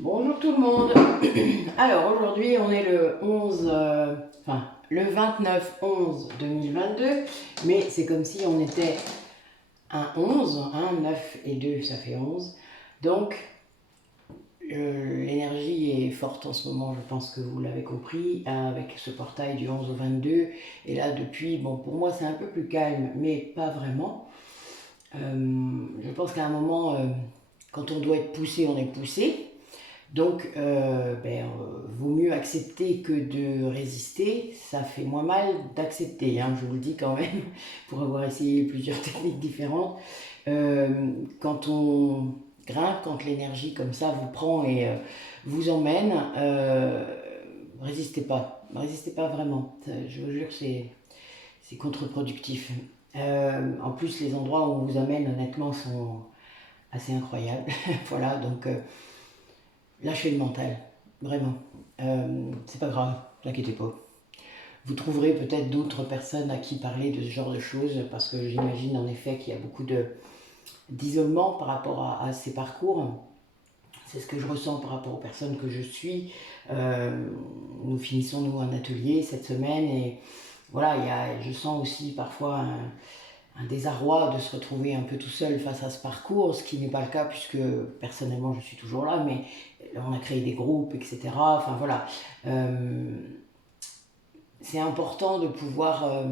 Bonjour tout le monde. Alors aujourd'hui on est le 11, le 29/11/2022, mais c'est comme si on était un 11, 9 et 2 ça fait 11. Donc l'énergie est forte en ce moment, je pense que vous l'avez compris, avec ce portail du 11 au 22. Et là depuis, bon pour moi c'est un peu plus calme, mais pas vraiment. Je pense qu'à un moment, quand on doit être poussé, on est poussé. Donc, vaut mieux accepter que de résister. Ça fait moins mal d'accepter, hein, je vous le dis quand même, pour avoir essayé plusieurs techniques différentes. Quand on grimpe, quand l'énergie comme ça vous prend et vous emmène, résistez pas vraiment. Je vous jure, c'est contre-productif. En plus, les endroits où on vous amène, honnêtement, sont assez incroyables. Voilà, donc lâchez le mental, vraiment. C'est pas grave, ne vous inquiétez pas. Vous trouverez peut-être d'autres personnes à qui parler de ce genre de choses, parce que j'imagine en effet qu'il y a beaucoup d'isolement par rapport à ces parcours. C'est ce que je ressens par rapport aux personnes que je suis. Nous finissons, nous, un atelier cette semaine, et voilà, je sens aussi parfois un désarroi de se retrouver un peu tout seul face à ce parcours, ce qui n'est pas le cas puisque personnellement je suis toujours là, mais on a créé des groupes, etc. Enfin voilà, c'est important de pouvoir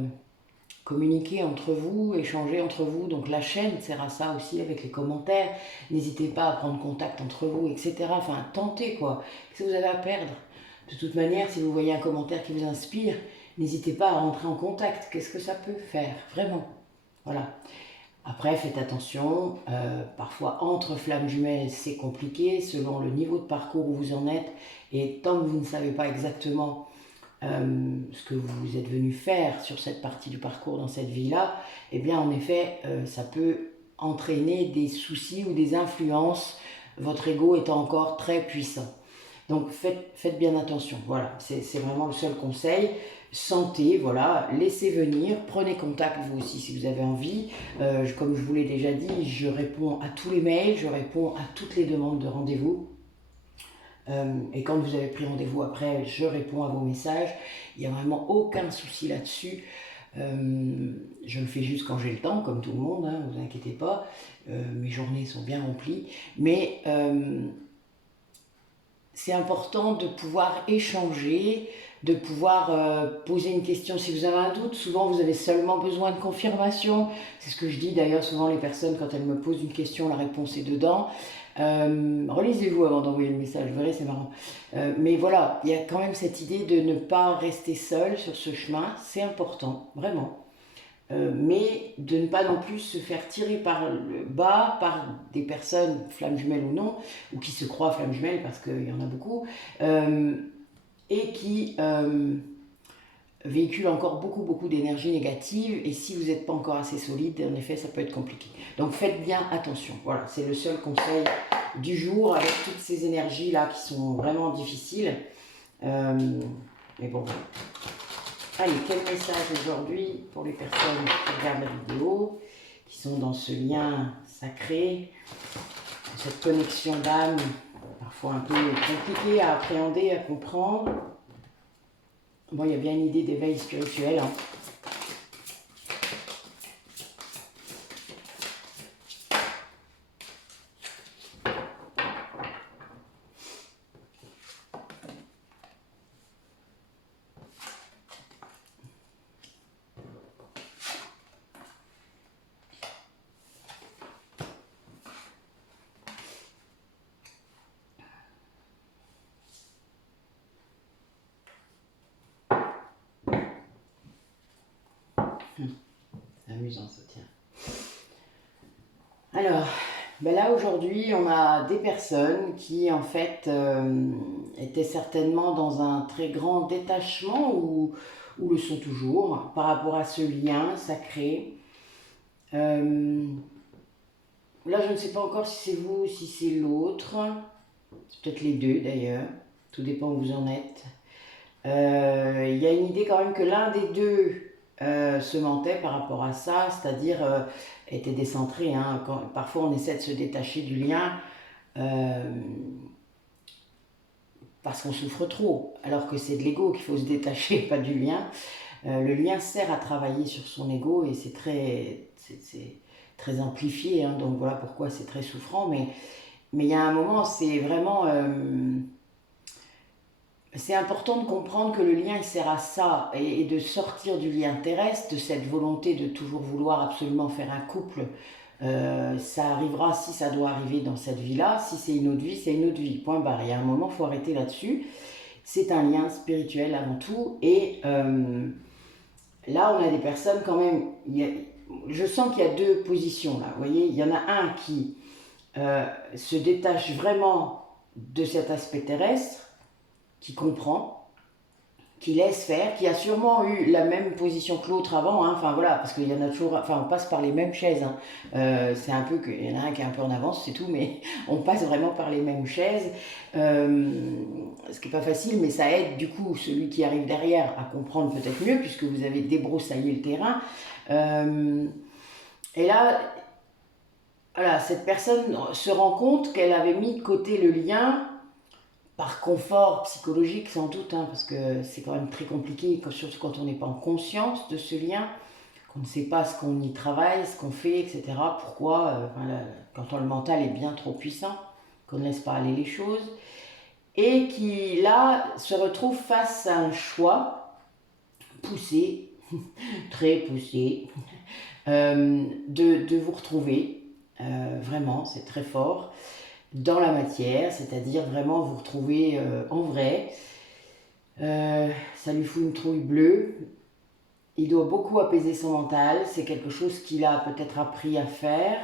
communiquer entre vous, échanger entre vous, donc la chaîne sert à ça aussi avec les commentaires, n'hésitez pas à prendre contact entre vous, etc. Enfin tentez quoi, qu'est-ce que vous avez à perdre? De toute manière, si vous voyez un commentaire qui vous inspire, n'hésitez pas à rentrer en contact, qu'est-ce que ça peut faire, vraiment? Voilà. Après, faites attention, parfois entre flammes jumelles, c'est compliqué selon le niveau de parcours où vous en êtes. Et tant que vous ne savez pas exactement ce que vous êtes venu faire sur cette partie du parcours dans cette vie-là, eh bien en effet, ça peut entraîner des soucis ou des influences, votre ego étant encore très puissant. Donc faites bien attention, voilà, c'est vraiment le seul conseil. Sentez, voilà, laissez venir, prenez contact vous aussi si vous avez envie. Comme je vous l'ai déjà dit, je réponds à tous les mails, je réponds à toutes les demandes de rendez-vous. Et quand vous avez pris rendez-vous après, je réponds à vos messages. Il n'y a vraiment aucun souci là-dessus. Je le fais juste quand j'ai le temps, comme tout le monde, hein, vous inquiétez pas. Mes journées sont bien remplies. Mais c'est important de pouvoir échanger, de pouvoir poser une question si vous avez un doute. Souvent, vous avez seulement besoin de confirmation. C'est ce que je dis d'ailleurs souvent les personnes quand elles me posent une question, la réponse est dedans. Relisez-vous avant d'envoyer le message, vous verrez, c'est marrant. Mais voilà, il y a quand même cette idée de ne pas rester seul sur ce chemin, c'est important, vraiment. Mais de ne pas non plus se faire tirer par le bas par des personnes, flammes jumelles ou non, ou qui se croient flammes jumelles parce qu'il y en a beaucoup, et qui véhiculent encore beaucoup d'énergie négative. Et si vous n'êtes pas encore assez solide, en effet, ça peut être compliqué. Donc faites bien attention. Voilà, c'est le seul conseil du jour avec toutes ces énergies là qui sont vraiment difficiles. Mais bon. Allez, quel message aujourd'hui pour les personnes qui regardent la vidéo, qui sont dans ce lien sacré, cette connexion d'âme, parfois un peu compliquée à appréhender, à comprendre. Bon, il y a bien une idée d'éveil spirituel, hein. C'est amusant ça, tiens. Alors, ben là aujourd'hui, on a des personnes qui en fait étaient certainement dans un très grand détachement ou le sont toujours par rapport à ce lien sacré. Là, je ne sais pas encore si c'est vous ou si c'est l'autre. C'est peut-être les deux d'ailleurs. Tout dépend où vous en êtes. Il y a une idée quand même que l'un des deux se mentait par rapport à ça, c'est-à-dire était décentré, hein. Parfois on essaie de se détacher du lien parce qu'on souffre trop, alors que c'est de l'ego qu'il faut se détacher, pas du lien. Le lien sert à travailler sur son ego et c'est très amplifié, hein, donc voilà pourquoi c'est très souffrant. Mais il y a un moment, c'est vraiment... c'est important de comprendre que le lien il sert à ça et de sortir du lien terrestre, de cette volonté de toujours vouloir absolument faire un couple. Ça arrivera si ça doit arriver dans cette vie-là. Si c'est une autre vie, c'est une autre vie. Point barre. Il y a un moment, il faut arrêter là-dessus. C'est un lien spirituel avant tout. Et là, on a des personnes quand même. Je sens qu'il y a deux positions là. Vous voyez, il y en a un qui se détache vraiment de cet aspect terrestre, qui comprend, qui laisse faire, qui a sûrement eu la même position que l'autre avant, hein. Enfin voilà, parce qu'il y en a toujours, enfin on passe par les mêmes chaises, hein. C'est un peu qu'il y en a un qui est un peu en avance, c'est tout, mais on passe vraiment par les mêmes chaises, ce qui n'est pas facile, mais ça aide du coup celui qui arrive derrière à comprendre peut-être mieux, puisque vous avez débroussaillé le terrain. Et là, voilà, cette personne se rend compte qu'elle avait mis de côté le lien, par confort psychologique sans doute, hein, parce que c'est quand même très compliqué, surtout quand on n'est pas en conscience de ce lien, qu'on ne sait pas ce qu'on y travaille, ce qu'on fait, etc. Pourquoi, voilà, quand le mental est bien trop puissant, qu'on ne laisse pas aller les choses, et qui là se retrouve face à un choix poussé, très poussé, de vous retrouver, vraiment, c'est très fort, dans la matière, c'est-à-dire vraiment vous retrouver en vrai. Ça lui fout une trouille bleue. Il doit beaucoup apaiser son mental. C'est quelque chose qu'il a peut-être appris à faire.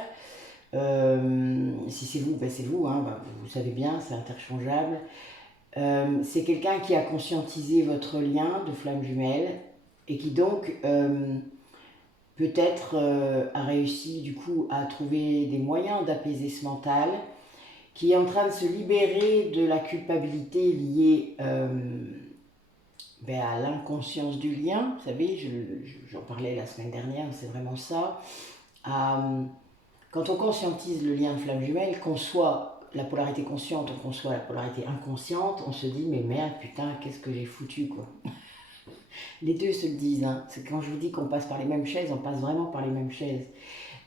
Si c'est vous, ben c'est vous, hein, ben vous savez bien, c'est interchangeable. C'est quelqu'un qui a conscientisé votre lien de flamme jumelle et qui donc peut-être a réussi du coup à trouver des moyens d'apaiser ce mental, qui est en train de se libérer de la culpabilité liée à l'inconscience du lien. Vous savez, j'en parlais la semaine dernière, c'est vraiment ça. Quand on conscientise le lien de flamme jumelle, qu'on soit la polarité consciente ou qu'on soit la polarité inconsciente, on se dit mais merde, putain, qu'est-ce que j'ai foutu, quoi. Les deux se le disent, hein. C'est quand je vous dis qu'on passe par les mêmes chaises, on passe vraiment par les mêmes chaises.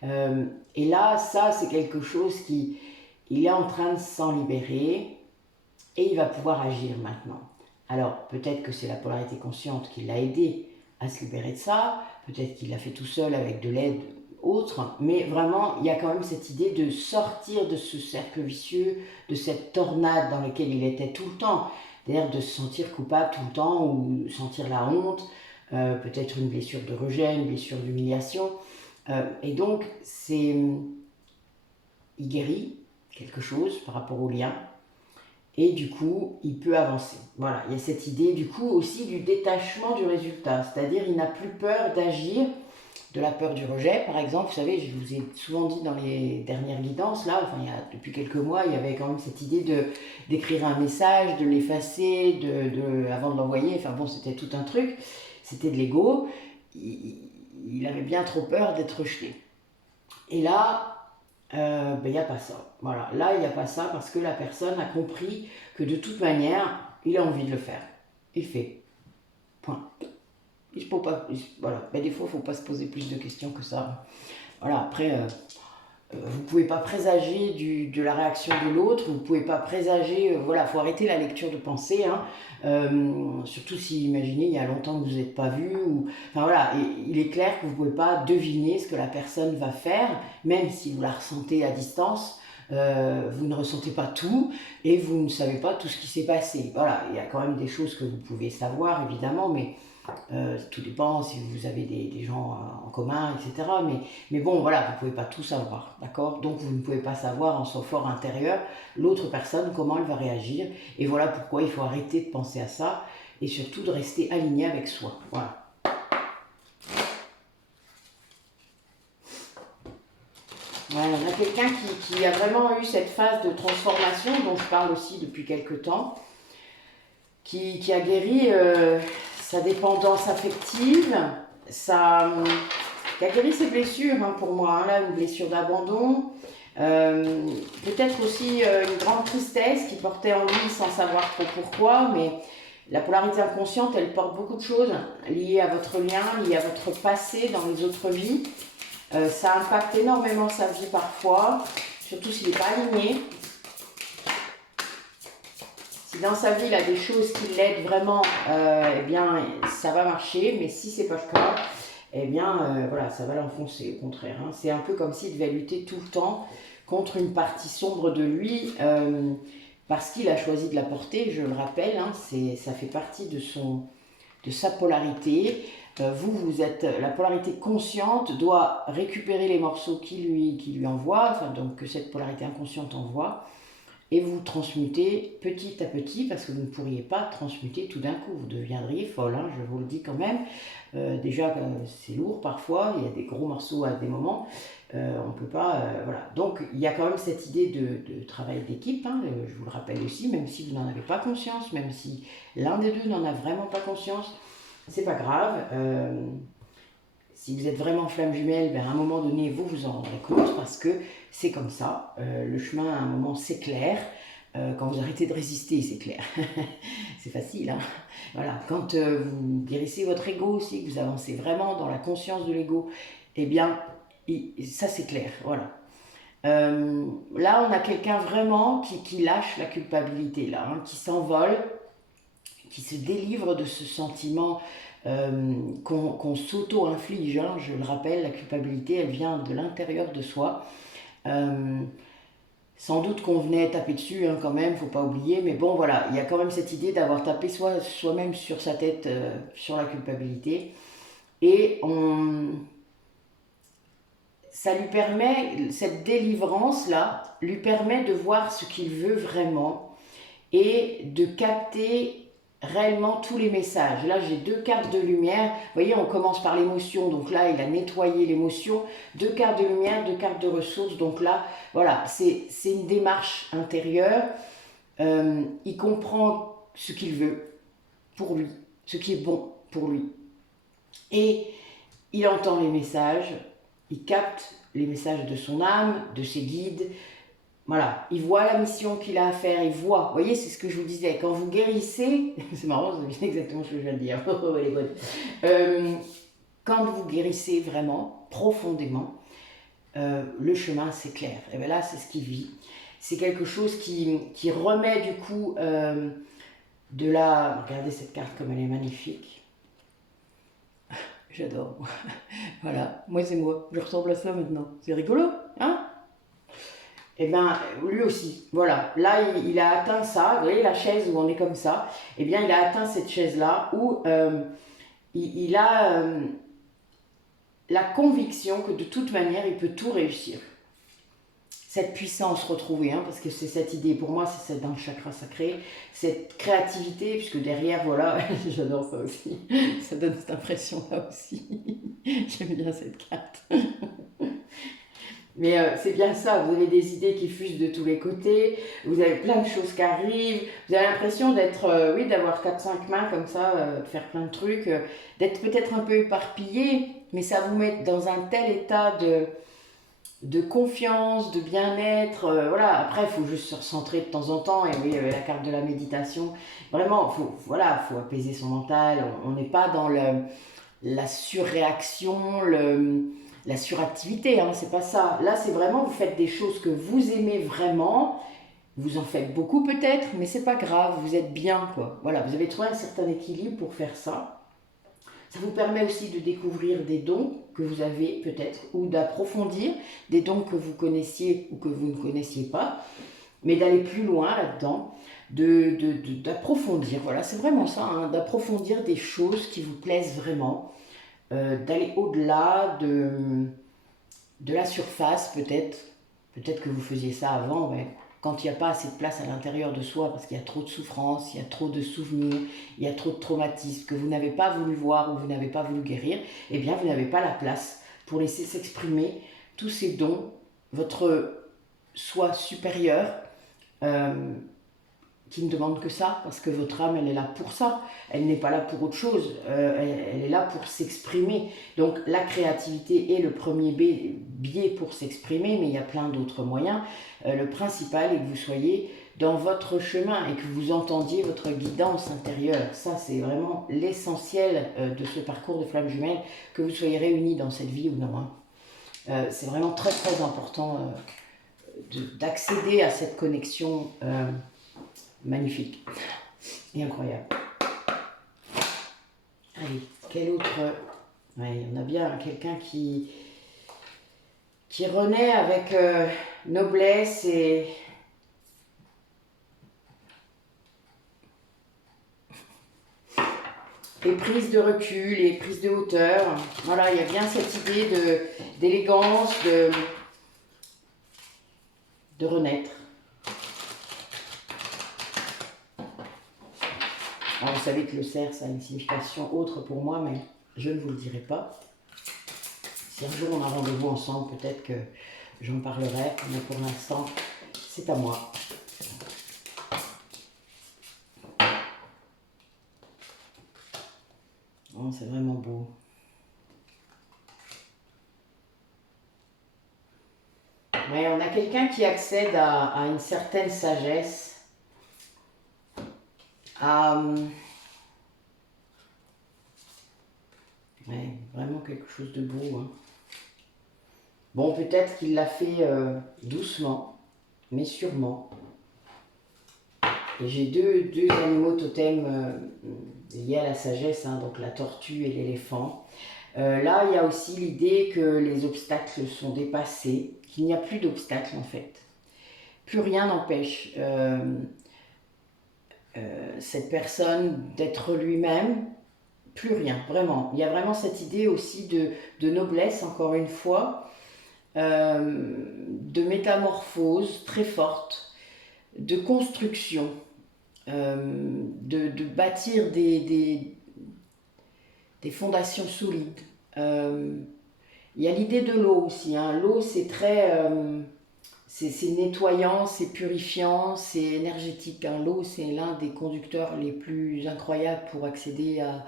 Et là, ça, c'est quelque chose qui... Il est en train de s'en libérer et il va pouvoir agir maintenant. Alors, peut-être que c'est la polarité consciente qui l'a aidé à se libérer de ça, peut-être qu'il l'a fait tout seul avec de l'aide autre, mais vraiment, il y a quand même cette idée de sortir de ce cercle vicieux, de cette tornade dans laquelle il était tout le temps, c'est-à-dire de se sentir coupable tout le temps ou sentir la honte, peut-être une blessure de rejet, une blessure d'humiliation. Et donc, il guérit quelque chose par rapport au lien, et du coup, il peut avancer. Voilà, il y a cette idée du coup aussi du détachement du résultat, c'est-à-dire il n'a plus peur d'agir, de la peur du rejet, par exemple. Vous savez, je vous ai souvent dit dans les dernières guidances, là, enfin, depuis quelques mois, il y avait quand même cette idée d'écrire un message, de l'effacer, avant de l'envoyer, enfin bon, c'était tout un truc, c'était de l'ego, il avait bien trop peur d'être rejeté. Et là, il n'y a pas ça. Voilà, là, il n'y a pas ça parce que la personne a compris que de toute manière, il a envie de le faire. Il fait. Point. Voilà. Mais des fois, il ne faut pas se poser plus de questions que ça. Voilà, après, vous ne pouvez pas présager de la réaction de l'autre, vous ne pouvez pas présager, voilà, il faut arrêter la lecture de pensée, hein. Surtout si, imaginez, il y a longtemps que vous n'êtes pas vu, enfin voilà, il est clair que vous ne pouvez pas deviner ce que la personne va faire, même si vous la ressentez à distance, vous ne ressentez pas tout, et vous ne savez pas tout ce qui s'est passé. Voilà, il y a quand même des choses que vous pouvez savoir, évidemment, mais tout dépend si vous avez des gens en commun, etc. Mais bon, voilà, vous ne pouvez pas tout savoir, d'accord? Donc vous ne pouvez pas savoir en son fort intérieur l'autre personne, comment elle va réagir. Et voilà pourquoi il faut arrêter de penser à ça et surtout de rester aligné avec soi. Voilà. Voilà, on a quelqu'un qui a vraiment eu cette phase de transformation dont je parle aussi depuis quelques temps, qui a guéri... sa dépendance affective, qui a guéri ses blessures, hein, pour moi, hein, là, une blessure d'abandon, Peut-être aussi une grande tristesse qui portait en lui sans savoir trop pourquoi, mais la polarité inconsciente, elle porte beaucoup de choses liées à votre lien, liées à votre passé dans les autres vies. Ça impacte énormément sa vie parfois, surtout s'il n'est pas aligné. Si dans sa vie, il a des choses qui l'aident vraiment, eh bien, ça va marcher. Mais si ce n'est pas le cas, eh bien, voilà, ça va l'enfoncer, au contraire. Hein. C'est un peu comme s'il devait lutter tout le temps contre une partie sombre de lui, parce qu'il a choisi de la porter, je le rappelle. Hein, ça fait partie de sa polarité. Vous êtes, la polarité consciente doit récupérer les morceaux qui lui envoie, enfin, donc que cette polarité inconsciente envoie, et vous transmutez petit à petit, parce que vous ne pourriez pas transmuter tout d'un coup, vous deviendriez folle, hein, je vous le dis quand même. Déjà, c'est lourd parfois, il y a des gros morceaux à des moments, on ne peut pas, voilà. Donc, il y a quand même cette idée de travail d'équipe, hein, je vous le rappelle aussi, même si vous n'en avez pas conscience, même si l'un des deux n'en a vraiment pas conscience, c'est pas grave. Si vous êtes vraiment flamme jumelle, ben à un moment donné, vous vous en rendrez compte parce que c'est comme ça. Le chemin, à un moment, s'éclaire. Quand vous arrêtez de résister, c'est clair. C'est facile, hein. Voilà. Quand vous guérissez votre ego aussi, que vous avancez vraiment dans la conscience de l'ego, eh bien, ça c'est clair. Voilà. Là, on a quelqu'un vraiment qui lâche la culpabilité, là, hein, qui s'envole, qui se délivre de ce sentiment qu'on s'auto-inflige. Hein. Je le rappelle, la culpabilité, elle vient de l'intérieur de soi. Sans doute qu'on venait taper dessus, hein, quand même, faut pas oublier, mais bon, voilà, il y a quand même cette idée d'avoir tapé soi-même sur sa tête, sur la culpabilité, et ça lui permet, cette délivrance-là, lui permet de voir ce qu'il veut vraiment, et de capter réellement tous les messages. Là, j'ai 2 cartes de lumière. Vous voyez, on commence par l'émotion. Donc là, il a nettoyé l'émotion. 2 cartes de lumière, 2 cartes de ressources. Donc là, voilà, c'est une démarche intérieure. Il comprend ce qu'il veut pour lui, ce qui est bon pour lui. Et il entend les messages, il capte les messages de son âme, de ses guides. Voilà, il voit la mission qu'il a à faire, il voit. Vous voyez, c'est ce que je vous disais. Quand vous guérissez, c'est marrant, vous savez exactement ce que je viens de dire. Oh, elle est bonne. Quand vous guérissez vraiment, profondément, le chemin, c'est clair. Et bien là, c'est ce qu'il vit. C'est quelque chose qui remet du coup de la... Regardez cette carte comme elle est magnifique. J'adore. Voilà, moi c'est moi. Je ressemble à ça maintenant. C'est rigolo, hein? Eh bien, lui aussi, voilà. Là, il a atteint ça. Vous voyez la chaise où on est comme ça. Eh bien, il a atteint cette chaise-là où il a la conviction que de toute manière, il peut tout réussir. Cette puissance retrouvée, hein, parce que c'est cette idée, pour moi, c'est dans le chakra sacré, cette créativité, puisque derrière, voilà, j'adore ça aussi. Ça donne cette impression-là aussi. J'aime bien cette carte. Mais c'est bien ça, vous avez des idées qui fusent de tous les côtés, vous avez plein de choses qui arrivent, vous avez l'impression d'être, oui, d'avoir 4-5 mains comme ça, de faire plein de trucs, d'être peut-être un peu éparpillé, mais ça vous met dans un tel état de confiance, de bien-être, voilà. Après, il faut juste se recentrer de temps en temps, et oui, la carte de la méditation, vraiment, voilà, faut apaiser son mental, on n'est pas dans la surréaction, la suractivité, hein, c'est pas ça. Là, c'est vraiment, vous faites des choses que vous aimez vraiment, vous en faites beaucoup peut-être, mais c'est pas grave, vous êtes bien, quoi. Voilà, vous avez trouvé un certain équilibre pour faire ça. Ça vous permet aussi de découvrir des dons que vous avez peut-être, ou d'approfondir des dons que vous connaissiez ou que vous ne connaissiez pas, mais d'aller plus loin là-dedans, d'approfondir, voilà, c'est vraiment ça, hein, d'approfondir des choses qui vous plaisent vraiment, d'aller au-delà de la surface peut-être. Peut-être que vous faisiez ça avant, mais quand il n'y a pas assez de place à l'intérieur de soi, parce qu'il y a trop de souffrance, il y a trop de souvenirs, il y a trop de traumatismes que vous n'avez pas voulu voir ou vous n'avez pas voulu guérir, eh bien vous n'avez pas la place pour laisser s'exprimer tous ces dons, votre soi supérieur, qui ne demande que ça, parce que votre âme, elle est là pour ça. Elle n'est pas là pour autre chose. Elle est là pour s'exprimer. Donc la créativité est le premier biais pour s'exprimer, mais il y a plein d'autres moyens. Le principal est que vous soyez dans votre chemin et que vous entendiez votre guidance intérieure. Ça, c'est vraiment l'essentiel de ce parcours de flamme jumelle, que vous soyez réunis dans cette vie ou non. C'est vraiment très très important d'accéder à cette connexion magnifique et incroyable. Allez, quel autre... Ouais, il y en a bien, quelqu'un qui renaît avec noblesse et prise de recul et prise de hauteur. Voilà, il y a bien cette idée d'élégance, de renaître. Alors, vous savez que le cerf, ça a une signification autre pour moi, mais je ne vous le dirai pas. Si un jour on a rendez-vous ensemble, peut-être que j'en parlerai, mais pour l'instant, c'est à moi. Oh, c'est vraiment beau. Ouais, on a quelqu'un qui accède à une certaine sagesse, ouais, vraiment quelque chose de beau. Hein. Bon, peut-être qu'il l'a fait doucement, mais sûrement. Et j'ai deux animaux totems liés à la sagesse, hein, donc la tortue et l'éléphant. Là, il y a aussi l'idée que les obstacles sont dépassés, qu'il n'y a plus d'obstacles en fait. Plus rien n'empêche cette personne d'être lui-même, plus rien, vraiment. Il y a vraiment cette idée aussi de noblesse, encore une fois, de métamorphose très forte, de construction, de bâtir des fondations solides. Il y a l'idée de l'eau aussi. Hein. L'eau, c'est très... c'est nettoyant, c'est purifiant, c'est énergétique. Hein. L'eau, c'est l'un des conducteurs les plus incroyables pour accéder à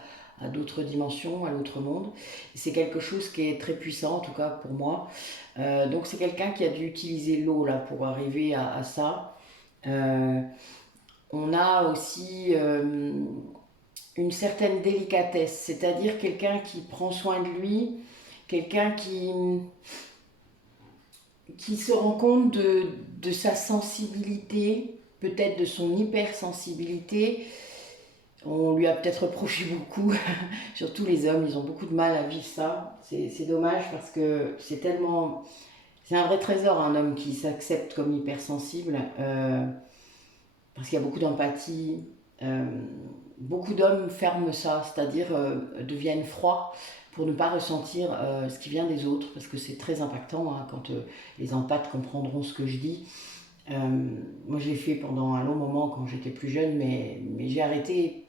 d'autres dimensions, à l'autre monde. C'est quelque chose qui est très puissant, en tout cas pour moi. Donc c'est quelqu'un qui a dû utiliser l'eau là pour arriver à ça. On a aussi une certaine délicatesse, c'est-à-dire quelqu'un qui prend soin de lui, quelqu'un qui se rend compte de sa sensibilité, peut-être de son hypersensibilité. On lui a peut-être reproché beaucoup, surtout les hommes, ils ont beaucoup de mal à vivre ça. C'est dommage parce que c'est tellement... C'est un vrai trésor, un homme qui s'accepte comme hypersensible, parce qu'il y a beaucoup d'empathie. Beaucoup d'hommes ferment ça, c'est-à-dire deviennent froids pour ne pas ressentir ce qui vient des autres, parce que c'est très impactant hein, quand les empathes comprendront ce que je dis. Moi, je l'ai fait pendant un long moment quand j'étais plus jeune, mais j'ai arrêté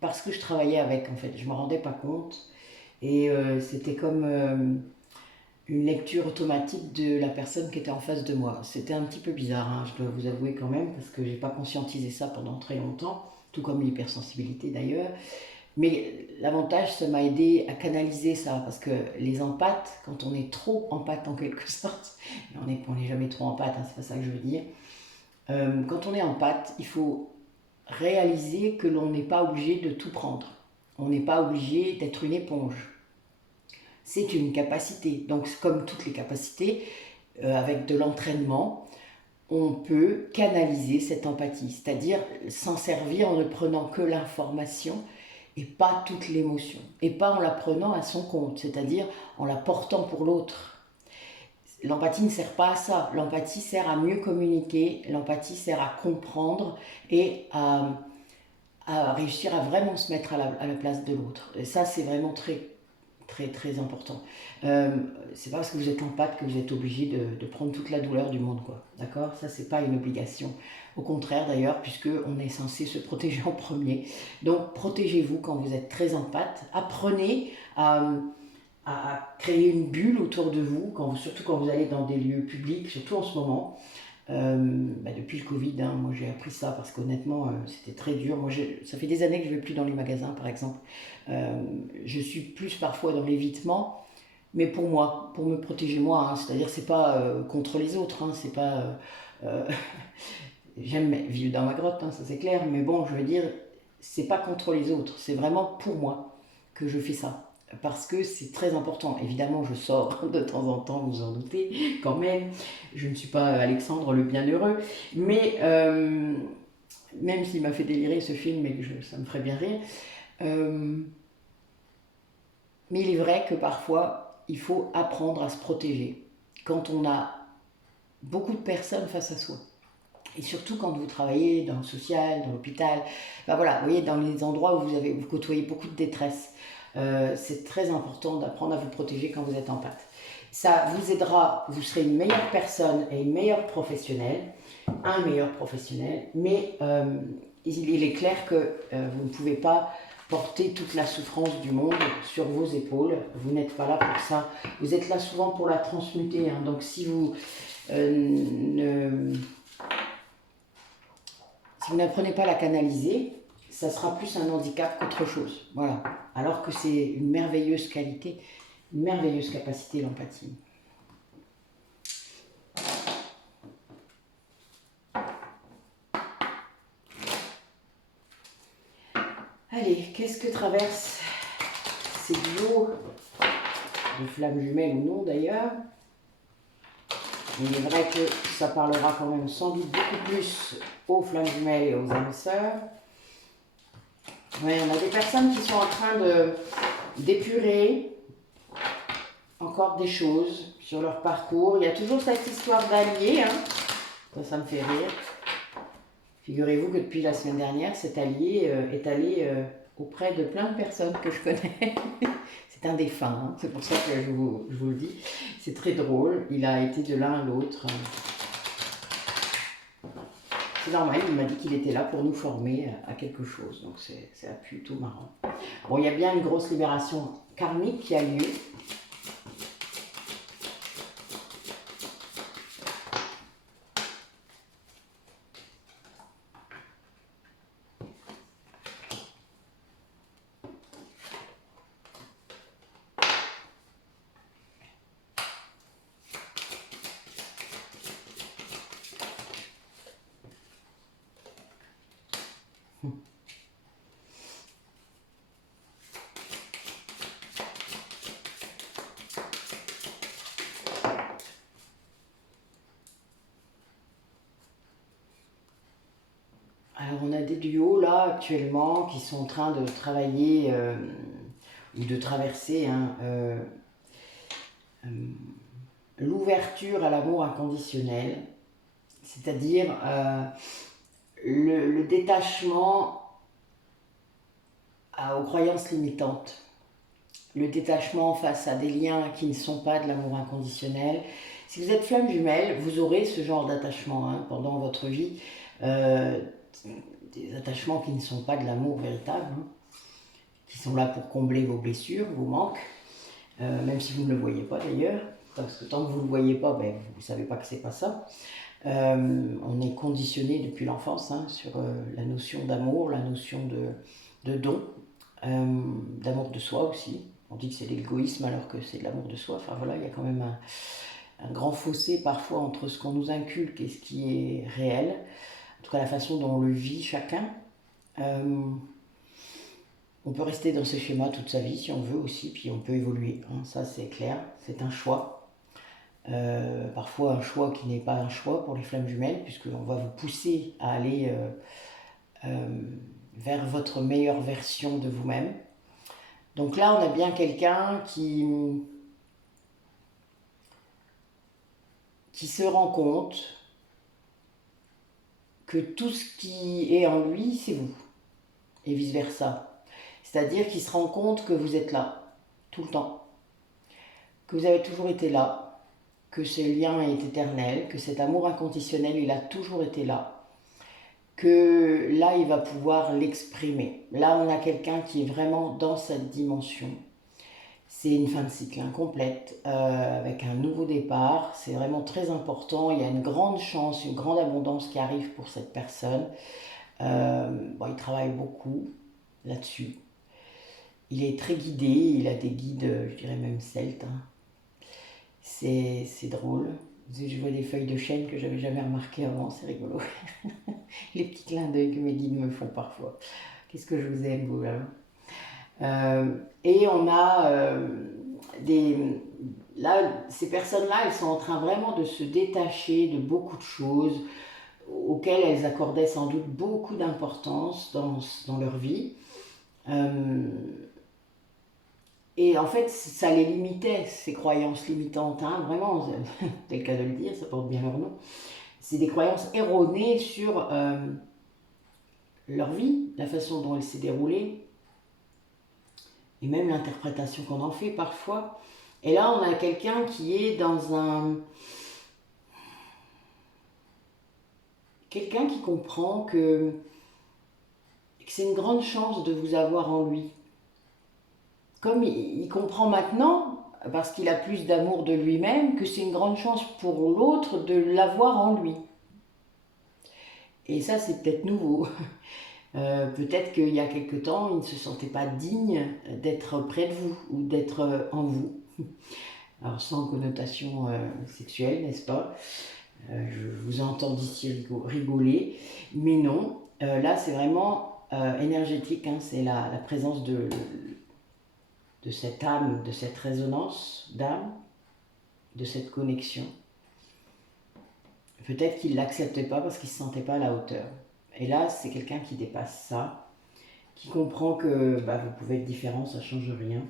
parce que je travaillais avec, en fait. Je ne me rendais pas compte. Et c'était comme une lecture automatique de la personne qui était en face de moi. C'était un petit peu bizarre, hein, je dois vous avouer quand même, parce que je n'ai pas conscientisé ça pendant très longtemps, tout comme l'hypersensibilité d'ailleurs. Mais l'avantage, ça m'a aidé à canaliser ça, parce que les empathes, quand on est trop empathe en quelque sorte, on n'est jamais trop empathe, hein, c'est pas ça que je veux dire, quand on est empathe, il faut réaliser que l'on n'est pas obligé de tout prendre. On n'est pas obligé d'être une éponge. C'est une capacité. Donc, comme toutes les capacités, avec de l'entraînement, on peut canaliser cette empathie, c'est-à-dire s'en servir en ne prenant que l'information et pas toute l'émotion, et pas en la prenant à son compte, c'est-à-dire en la portant pour l'autre. L'empathie ne sert pas à ça, l'empathie sert à mieux communiquer, l'empathie sert à comprendre et à réussir à vraiment se mettre à la place de l'autre. Et ça, c'est vraiment très, très, très important. C'est pas parce que vous êtes empathe que vous êtes obligé de prendre toute la douleur du monde, quoi. D'accord? Ça, c'est pas une obligation. Au contraire, d'ailleurs, puisqu'on est censé se protéger en premier. Donc, protégez-vous quand vous êtes très empathe. Apprenez à créer une bulle autour de vous, surtout quand vous allez dans des lieux publics, surtout en ce moment. Depuis le Covid, hein, moi j'ai appris ça parce qu'honnêtement, c'était très dur. Moi, ça fait des années que je ne vais plus dans les magasins, par exemple. Je suis plus parfois dans l'évitement, mais pour moi, pour me protéger moi. Hein. C'est-à-dire, c'est pas contre les autres. Hein, c'est pas. Euh, J'aime vivre dans ma grotte, hein, ça c'est clair. Mais bon, je veux dire, c'est pas contre les autres. C'est vraiment pour moi que je fais ça. Parce que c'est très important. Évidemment, je sors de temps en temps, vous en doutez, quand même. Je ne suis pas Alexandre le bienheureux. Mais même s'il m'a fait délirer ce film et que ça me ferait bien rire. Mais il est vrai que parfois, il faut apprendre à se protéger quand on a beaucoup de personnes face à soi. Et surtout quand vous travaillez dans le social, dans l'hôpital, ben voilà, vous voyez, dans les endroits où vous côtoyez beaucoup de détresse, c'est très important d'apprendre à vous protéger quand vous êtes en pâte. Ça vous aidera, vous serez une meilleure personne et une meilleure professionnelle, un meilleur professionnel, mais il est clair que vous ne pouvez pas porter toute la souffrance du monde sur vos épaules. Vous n'êtes pas là pour ça. Vous êtes là souvent pour la transmuter. Hein. Donc si vous si vous n'apprenez pas à la canaliser, ça sera plus un handicap qu'autre chose. Voilà. Alors que c'est une merveilleuse qualité, une merveilleuse capacité, l'empathie. Allez, qu'est-ce que traverse ces duos de flammes jumelles ou non d'ailleurs? Il est vrai que ça parlera quand même sans doute beaucoup plus aux flammes jumelles et aux âmes sœurs. Ouais, on a des personnes qui sont en train d'épurer encore des choses sur leur parcours. Il y a toujours cette histoire d'allié, hein. Ça me fait rire. Figurez-vous que depuis la semaine dernière, cet allié est allé auprès de plein de personnes que je connais. C'est un défunt, hein. C'est pour ça que je vous le dis. C'est très drôle, il a été de l'un à l'autre. C'est normal, il m'a dit qu'il était là pour nous former à quelque chose, donc c'est plutôt marrant. Bon, il y a bien une grosse libération karmique qui a lieu. Alors on a des duos là actuellement qui sont en train de travailler ou de traverser l'ouverture à l'amour inconditionnel, c'est-à-dire le détachement aux croyances limitantes, le détachement face à des liens qui ne sont pas de l'amour inconditionnel. Si vous êtes flamme jumelle, vous aurez ce genre d'attachement pendant votre vie. Des attachements qui ne sont pas de l'amour véritable, qui sont là pour combler vos blessures, vos manques, même si vous ne le voyez pas d'ailleurs, parce que tant que vous ne le voyez pas, vous ne savez pas que c'est pas ça. On est conditionné depuis l'enfance sur la notion d'amour, la notion de don, d'amour de soi aussi. On dit que c'est de l'égoïsme alors que c'est de l'amour de soi. Enfin voilà, il y a quand même un grand fossé parfois entre ce qu'on nous inculque et ce qui est réel. En tout cas la façon dont on le vit chacun. On peut rester dans ces schémas toute sa vie si on veut aussi, puis on peut évoluer, ça c'est clair, c'est un choix. Parfois un choix qui n'est pas un choix pour les flammes jumelles, puisqu'on va vous pousser à aller vers votre meilleure version de vous-même. Donc là on a bien quelqu'un qui se rend compte que tout ce qui est en lui, c'est vous, et vice-versa. C'est-à-dire qu'il se rend compte que vous êtes là, tout le temps, que vous avez toujours été là, que ce lien est éternel, que cet amour inconditionnel, il a toujours été là, que là, il va pouvoir l'exprimer. Là, on a quelqu'un qui est vraiment dans cette dimension. C'est une fin de cycle incomplète, avec un nouveau départ. C'est vraiment très important. Il y a une grande chance, une grande abondance qui arrive pour cette personne. Bon, il travaille beaucoup là-dessus. Il est très guidé, il a des guides, je dirais même celtes, hein. C'est drôle. Je vois des feuilles de chêne que j'avais jamais remarquées avant, c'est rigolo. Les petits clins d'œil que mes guides me font parfois. Qu'est-ce que je vous aime, vous, là. Et on a des... Là, ces personnes-là, elles sont en train vraiment de se détacher de beaucoup de choses auxquelles elles accordaient sans doute beaucoup d'importance dans leur vie. Euh, et en fait, ça les limitait, ces croyances limitantes, hein, vraiment, c'est le cas de le dire, ça porte bien leur nom. C'est des croyances erronées sur leur vie, la façon dont elle s'est déroulée, et même l'interprétation qu'on en fait parfois. Et là, on a quelqu'un qui est dans un... Quelqu'un qui comprend que c'est une grande chance de vous avoir en lui. Comme il comprend maintenant, parce qu'il a plus d'amour de lui-même, que c'est une grande chance pour l'autre de l'avoir en lui. Et ça, c'est peut-être nouveau. Peut-être qu'il y a quelque temps, il ne se sentait pas digne d'être près de vous ou d'être en vous. Alors sans connotation sexuelle, n'est-ce pas? Je vous entends d'ici rigoler, mais non. Là, c'est vraiment énergétique, hein, c'est la présence de cette âme, de cette résonance d'âme, de cette connexion. Peut-être qu'il ne l'acceptait pas parce qu'il ne se sentait pas à la hauteur. Et là, c'est quelqu'un qui dépasse ça, qui comprend que vous pouvez être différent, ça ne change rien.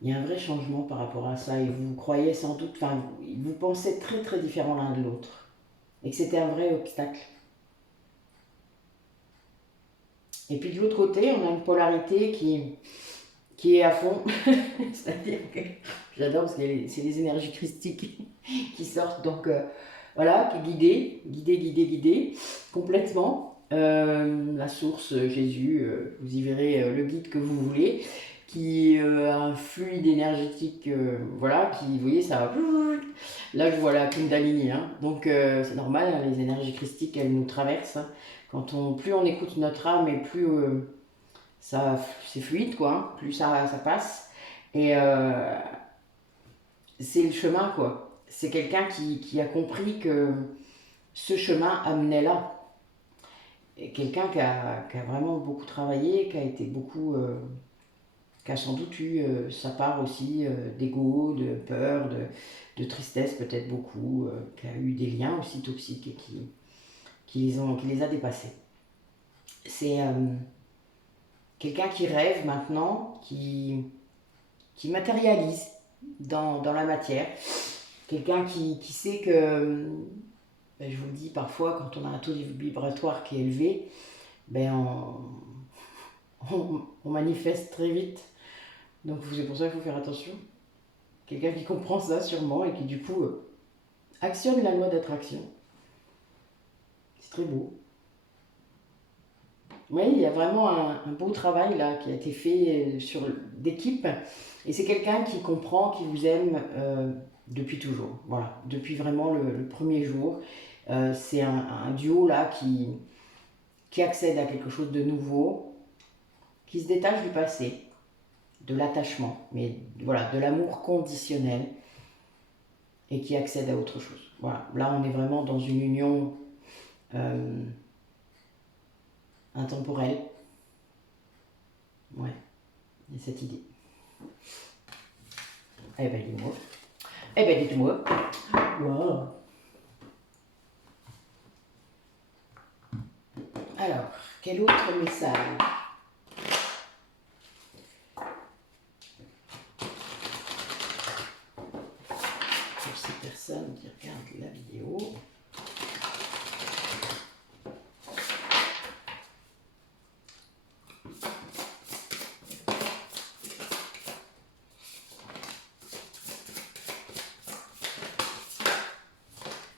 Il y a un vrai changement par rapport à ça et vous croyez sans doute, enfin, vous pensez très très différent l'un de l'autre et que c'était un vrai obstacle. Et puis de l'autre côté, on a une polarité qui est à fond, c'est-à-dire que j'adore parce que c'est les énergies christiques qui sortent, donc voilà, qui est guidée, complètement. La source, Jésus, vous y verrez le guide que vous voulez, qui a un fluide énergétique, voilà, qui, vous voyez, ça... Là, je vois la Kundalini, hein, donc c'est normal, hein, les énergies christiques, elles nous traversent, hein. Plus on écoute notre âme et plus c'est fluide, quoi, hein, plus ça passe. Et c'est le chemin, quoi. C'est quelqu'un qui a compris que ce chemin amenait là. Et quelqu'un qui a vraiment beaucoup travaillé, qui a été beaucoup... qui a sans doute eu sa part aussi d'ego, de peur, de tristesse peut-être beaucoup, qui a eu des liens aussi toxiques et qui les a dépassés. C'est quelqu'un qui rêve maintenant, qui matérialise dans la matière. Quelqu'un qui sait que, je vous le dis parfois, quand on a un taux vibratoire qui est élevé, on manifeste très vite. Donc c'est pour ça qu'il faut faire attention. Quelqu'un qui comprend ça sûrement et qui du coup actionne la loi d'attraction. C'est très beau. Oui, il y a vraiment un beau travail là qui a été fait d'équipe. Et c'est quelqu'un qui comprend, qui vous aime depuis toujours. Voilà, depuis vraiment le premier jour. C'est un duo là qui accède à quelque chose de nouveau, qui se détache du passé, de l'attachement, mais voilà, de l'amour conditionnel et qui accède à autre chose. Voilà, là on est vraiment dans une union intemporelle. Ouais, il y a cette idée. Eh ben dis-moi. Eh ben dites-moi. Wow. Alors, quel autre message? Pour ces personnes qui regardent la vidéo.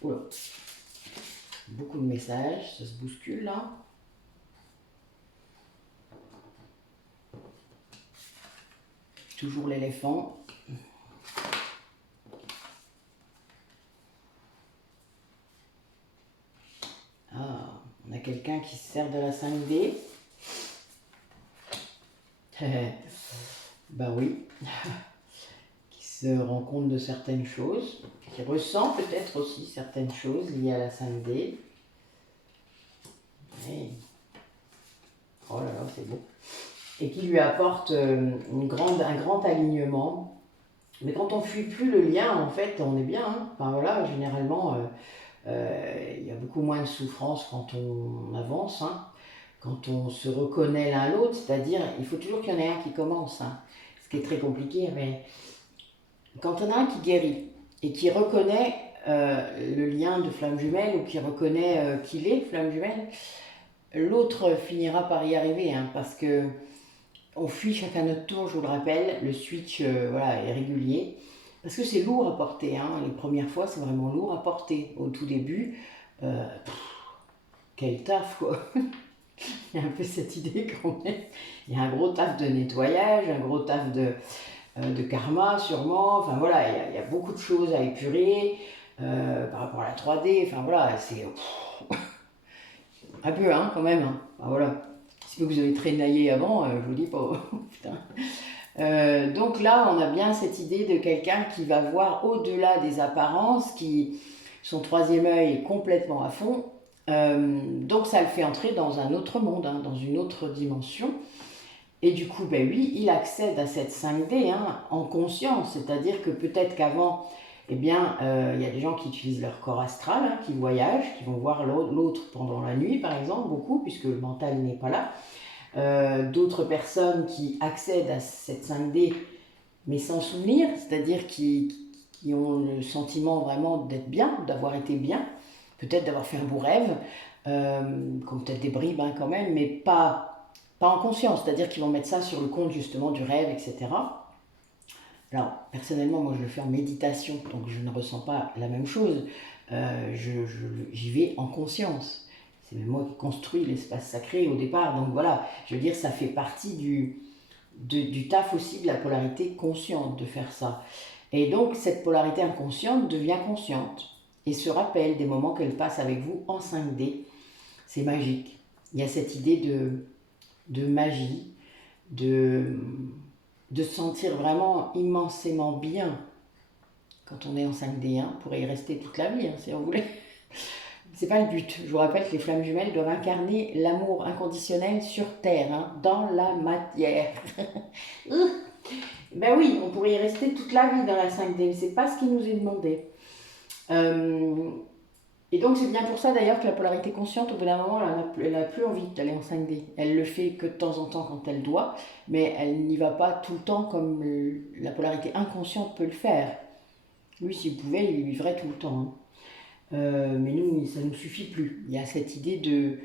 Oula. Beaucoup de messages, ça se bouscule là. toujours l'éléphant. Ah, on a quelqu'un qui se sert de la 5D. Ben oui, qui se rend compte de certaines choses, qui ressent peut-être aussi certaines choses liées à la 5D. Et... oh là là, c'est beau. Et qui lui apporte un grand alignement. Mais quand on ne fuit plus le lien, en fait, on est bien. Hein. Enfin voilà, généralement, il y a beaucoup moins de souffrance quand on avance. Hein. Quand on se reconnaît l'un l'autre, c'est-à-dire, il faut toujours qu'il y en ait un qui commence. Hein. Ce qui est très compliqué, mais quand on a un qui guérit et qui reconnaît le lien de flamme jumelle ou qui reconnaît qu'il est flamme jumelle, l'autre finira par y arriver, hein, parce que on fuit chacun notre tour, je vous le rappelle, le switch voilà, est régulier, parce que c'est lourd à porter, hein. Les premières fois c'est vraiment lourd à porter, au tout début, quel taf quoi. Il y a un peu cette idée quand même, il y a un gros taf de nettoyage, un gros taf de karma sûrement, enfin voilà, il y a beaucoup de choses à épurer par rapport à la 3D, enfin voilà, c'est un peu hein, quand même, hein. Enfin, voilà. Si vous avez traînaillé avant, je vous dis pas, putain. Donc là, on a bien cette idée de quelqu'un qui va voir au-delà des apparences, qui son troisième œil est complètement à fond, donc ça le fait entrer dans un autre monde, hein, dans une autre dimension. Et du coup, ben oui, il accède à cette 5D hein, en conscience, c'est-à-dire que peut-être qu'avant, eh bien, il y a des gens qui utilisent leur corps astral, hein, qui voyagent, qui vont voir l'autre pendant la nuit, par exemple, beaucoup, puisque le mental n'est pas là. D'autres personnes qui accèdent à cette 5D, mais sans souvenir, c'est-à-dire qui ont le sentiment vraiment d'être bien, d'avoir été bien, peut-être d'avoir fait un beau rêve, comme peut-être des bribes hein, quand même, mais pas en conscience, c'est-à-dire qu'ils vont mettre ça sur le compte justement du rêve, etc. Alors, personnellement, moi je le fais en méditation, donc je ne ressens pas la même chose. J'y vais en conscience. C'est même moi qui construis l'espace sacré au départ, donc voilà, je veux dire, ça fait partie du taf aussi de la polarité consciente de faire ça. Et donc, cette polarité inconsciente devient consciente et se rappelle des moments qu'elle passe avec vous en 5D. C'est magique. Il y a cette idée de magie, de se sentir vraiment immensément bien quand on est en 5D, hein, on pourrait y rester toute la vie, hein, si on voulait. C'est pas le but. Je vous rappelle que les flammes jumelles doivent incarner l'amour inconditionnel sur Terre, hein, dans la matière. Ben oui, on pourrait y rester toute la vie dans la 5D, mais c'est pas ce qui nous est demandé. Et donc c'est bien pour ça d'ailleurs que la polarité consciente, au bout d'un moment, elle n'a plus envie d'aller en 5D. Elle le fait que de temps en temps quand elle doit, mais elle n'y va pas tout le temps comme la polarité inconsciente peut le faire. Lui, s'il pouvait, il vivrait tout le temps. Hein. Mais nous, ça ne nous suffit plus. Il y a cette idée de,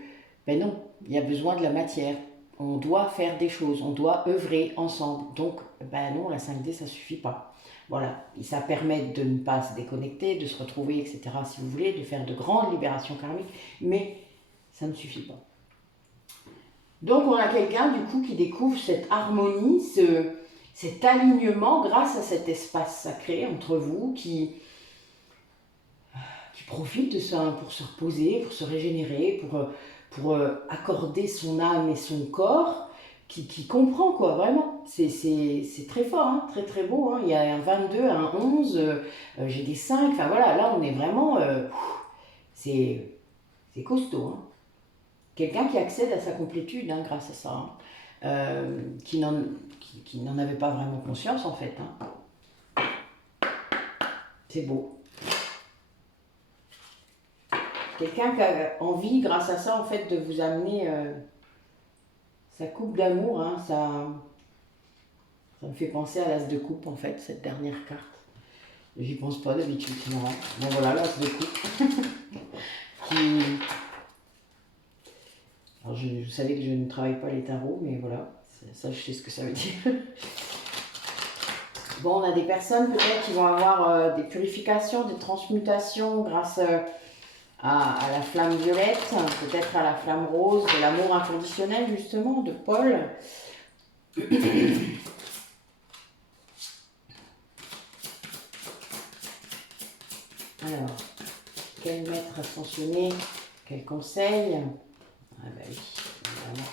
ben non, il y a besoin de la matière. On doit faire des choses, on doit œuvrer ensemble. Donc, ben non, la 5D, ça ne suffit pas. Voilà, et ça permet de ne pas se déconnecter, de se retrouver, etc., si vous voulez, de faire de grandes libérations karmiques, mais ça ne suffit pas. Donc on a quelqu'un, du coup, qui découvre cette harmonie, cet alignement grâce à cet espace sacré entre vous, qui profite de ça pour se reposer, pour se régénérer, pour accorder son âme et son corps, qui comprend quoi, vraiment. C'est très fort, hein, très très beau. Hein. Il y a un 22, un 11, j'ai des 5, enfin voilà, là on est vraiment... c'est costaud. Hein. Quelqu'un qui accède à sa complétude hein, grâce à ça, hein, qui n'en avait pas vraiment conscience en fait. Hein. C'est beau. Quelqu'un qui a envie, grâce à ça, en fait, de vous amener sa coupe d'amour. Hein, ça me fait penser à l'as de coupe, en fait, cette dernière carte. J'y pense pas d'habitude, c'est marrant. Bon, voilà, l'as de coupe. Alors, vous savez que je ne travaille pas les tarots, mais voilà, ça, je sais ce que ça veut dire. Bon, on a des personnes, peut-être, qui vont avoir des purifications, des transmutations grâce... à la flamme violette, peut-être à la flamme rose, de l'amour inconditionnel justement, de Paul. Alors, quel maître ascensionné, quel conseil? Ah bah oui, évidemment.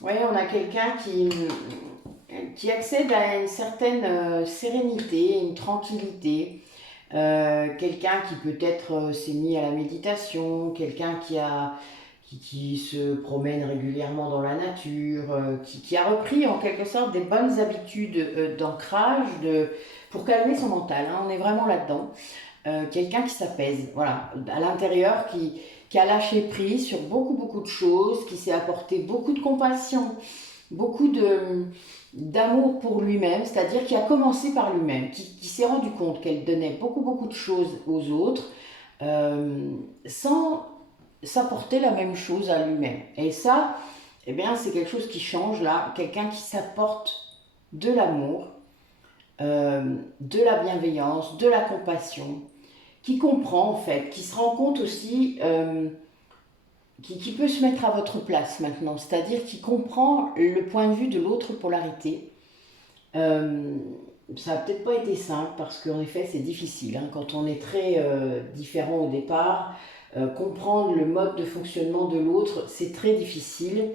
Oui, on a quelqu'un qui accède à une certaine sérénité, une tranquillité. Quelqu'un qui peut-être s'est mis à la méditation, quelqu'un qui se promène régulièrement dans la nature, qui a repris en quelque sorte des bonnes habitudes d'ancrage pour calmer son mental, hein. On est vraiment là-dedans. Quelqu'un qui s'apaise, voilà, à l'intérieur, qui a lâché prise sur beaucoup de choses, qui s'est apporté beaucoup de compassion, beaucoup d'amour pour lui-même, c'est-à-dire qui a commencé par lui-même, qui s'est rendu compte qu'elle donnait beaucoup de choses aux autres, sans s'apporter la même chose à lui-même. Et ça, eh bien, c'est quelque chose qui change là, quelqu'un qui s'apporte de l'amour, de la bienveillance, de la compassion, qui comprend en fait, qui se rend compte aussi, qui peut se mettre à votre place maintenant, c'est-à-dire qui comprend le point de vue de l'autre polarité. Ça n'a peut-être pas été simple parce qu'en effet c'est difficile, hein, quand on est très différent au départ, comprendre le mode de fonctionnement de l'autre c'est très difficile.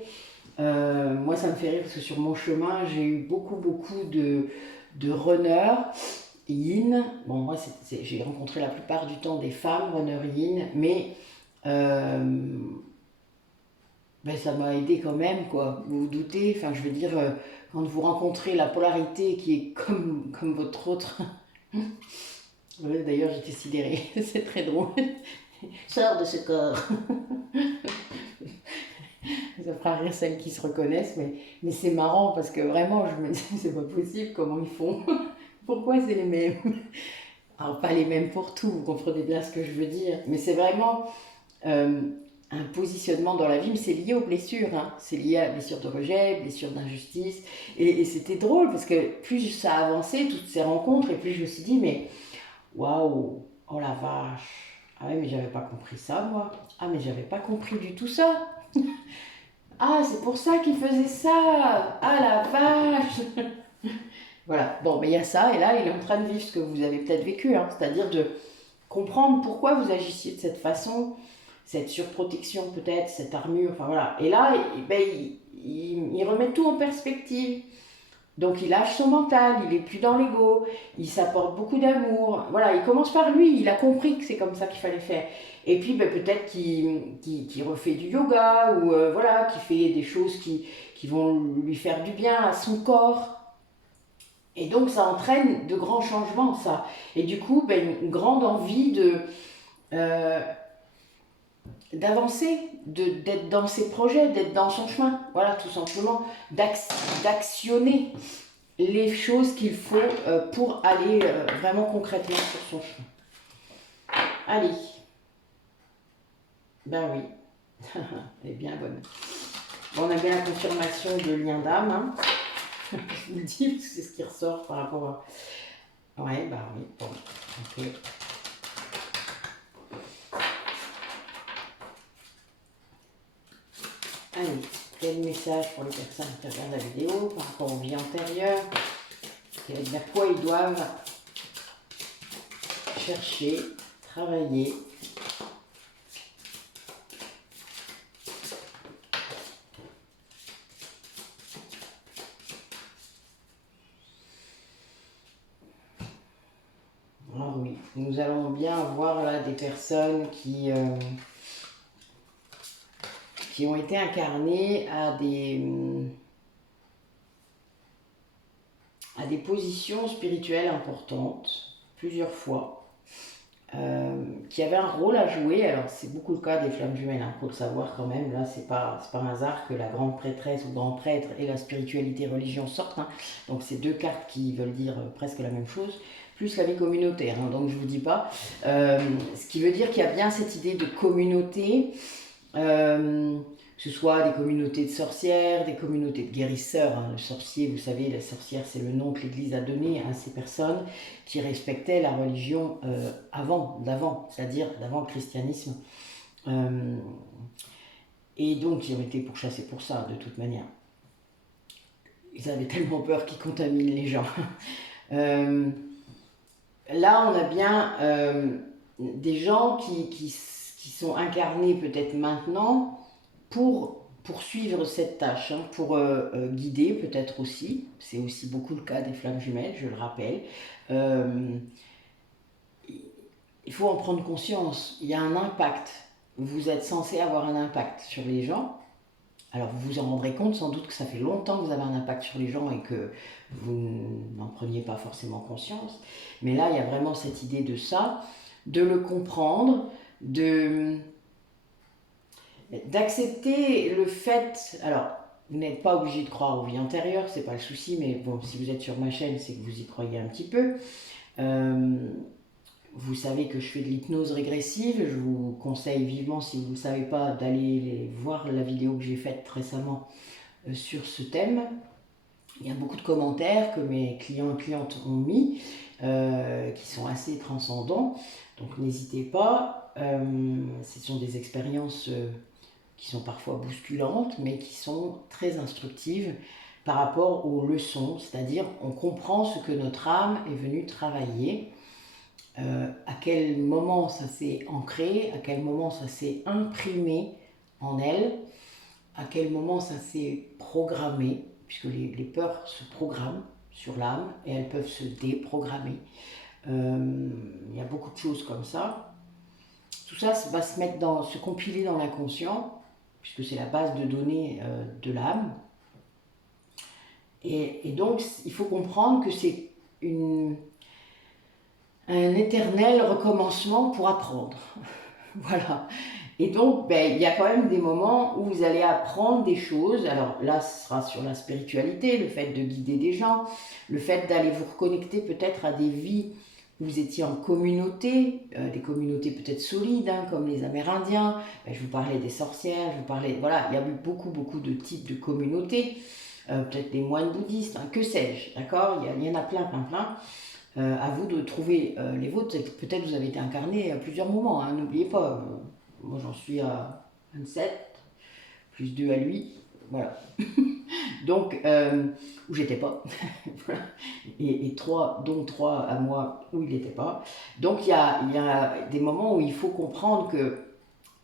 Moi ça me fait rire parce que sur mon chemin j'ai eu beaucoup de runners yin. Bon, moi, j'ai rencontré la plupart du temps des femmes runner yin, mais ben, ça m'a aidé quand même, quoi. Vous vous doutez, enfin, je veux dire, quand vous rencontrez la polarité qui est comme votre autre. Ouais, d'ailleurs, j'étais sidérée, c'est très drôle. Sors de ce corps. Ça fera rire celles qui se reconnaissent, mais c'est marrant parce que vraiment, je me dis, c'est pas possible, comment ils font. Pourquoi c'est les mêmes? Alors, pas les mêmes pour tout, vous comprenez bien ce que je veux dire, mais c'est vraiment euh, un positionnement dans la vie, mais c'est lié aux blessures, hein. C'est lié à blessures de rejet, blessures d'injustice, et c'était drôle parce que plus ça avançait, toutes ces rencontres, et plus je me suis dit, mais waouh, oh la vache, ah ouais, mais j'avais pas compris ça, moi, ah, mais j'avais pas compris du tout ça, ah, c'est pour ça qu'il faisait ça, ah la vache. Voilà, bon, mais il y a ça, et là, il est en train de vivre ce que vous avez peut-être vécu, hein, c'est-à-dire de comprendre pourquoi vous agissiez de cette façon, cette surprotection peut-être, cette armure, enfin voilà. Et là, ben, il remet tout en perspective. Donc il lâche son mental, il est plus dans l'ego, il s'apporte beaucoup d'amour. Voilà, il commence par lui, il a compris que c'est comme ça qu'il fallait faire. Et puis ben, peut-être qu'il refait du yoga ou voilà, qu'il fait des choses qui vont lui faire du bien à son corps. Et donc ça entraîne de grands changements, ça. Et du coup, ben, une grande envie euh, d'avancer, d'être dans ses projets, d'être dans son chemin. Voilà, tout simplement, d'actionner les choses qu'il faut pour aller vraiment concrètement sur son chemin. Allez, ben oui, elle est bien bonne. Bon, on a bien la confirmation de lien d'âme, hein. Je vous le dis, parce que c'est ce qui ressort par rapport à... Ouais, bah oui, bon, ok. Allez, quel message pour les personnes qui regardent la vidéo par rapport aux vies antérieures, vers quoi ils doivent chercher, travailler. Ah oui, nous allons bien voir là des personnes qui ont été incarnées à des positions spirituelles importantes, plusieurs fois. qui avait un rôle à jouer. Alors c'est beaucoup le cas des flammes jumelles, il faut le savoir quand même. Là, c'est pas un hasard que la grande prêtresse ou grand prêtre et la spiritualité religion sortent. Hein. Donc c'est deux cartes qui veulent dire presque la même chose, plus la vie communautaire. Hein, donc je vous dis pas. Ce qui veut dire qu'il y a bien cette idée de communauté. Que ce soit des communautés de sorcières, des communautés de guérisseurs. Hein. Le sorcier, vous savez, la sorcière, c'est le nom que l'Église a donné à ces personnes qui respectaient la religion d'avant, c'est-à-dire d'avant le christianisme. Et donc, ils ont été pourchassés pour ça, de toute manière. Ils avaient tellement peur qu'ils contaminent les gens. Là, on a bien des gens qui sont incarnés peut-être maintenant pour poursuivre cette tâche, hein, pour guider peut-être aussi. C'est aussi beaucoup le cas des flammes jumelles, je le rappelle. Il faut en prendre conscience. Il y a un impact. Vous êtes censé avoir un impact sur les gens. Alors vous vous en rendrez compte sans doute que ça fait longtemps que vous avez un impact sur les gens et que vous n'en preniez pas forcément conscience. Mais là, il y a vraiment cette idée de ça, de le comprendre, d'accepter le fait. Alors, vous n'êtes pas obligé de croire aux vies antérieures, c'est pas le souci, mais bon, si vous êtes sur ma chaîne, c'est que vous y croyez un petit peu. Vous savez que je fais de l'hypnose régressive. Je vous conseille vivement, si vous ne le savez pas, d'aller voir la vidéo que j'ai faite récemment sur ce thème. Il y a beaucoup de commentaires que mes clients et clientes ont mis, qui sont assez transcendants. Donc n'hésitez pas. Ce sont des expériences qui sont parfois bousculantes, mais qui sont très instructives par rapport aux leçons. C'est-à-dire, on comprend ce que notre âme est venue travailler. À quel moment ça s'est ancré, à quel moment ça s'est imprimé en elle, à quel moment ça s'est programmé, puisque les peurs se programment sur l'âme et elles peuvent se déprogrammer. Il y a beaucoup de choses comme ça. Tout ça va se compiler dans l'inconscient, puisque c'est la base de données de l'âme. Et donc, il faut comprendre que c'est un éternel recommencement pour apprendre. Voilà. Et donc, il y a quand même des moments où vous allez apprendre des choses. Alors là, ce sera sur la spiritualité, le fait de guider des gens, le fait d'aller vous reconnecter peut-être à des vies où vous étiez en communauté, des communautés peut-être solides, hein, comme les Amérindiens. Je vous parlais des sorcières, voilà, il y a eu beaucoup de types de communautés, peut-être des moines bouddhistes, hein, que sais-je, d'accord, il y en a plein. À vous de trouver les vôtres. Peut-être vous avez été incarné à plusieurs moments, hein, n'oubliez pas. Moi j'en suis à 27, plus 2 à lui, voilà. Donc, où j'étais pas, voilà. Et 3, donc 3 à moi où il n'était pas. Donc il y a des moments où il faut comprendre que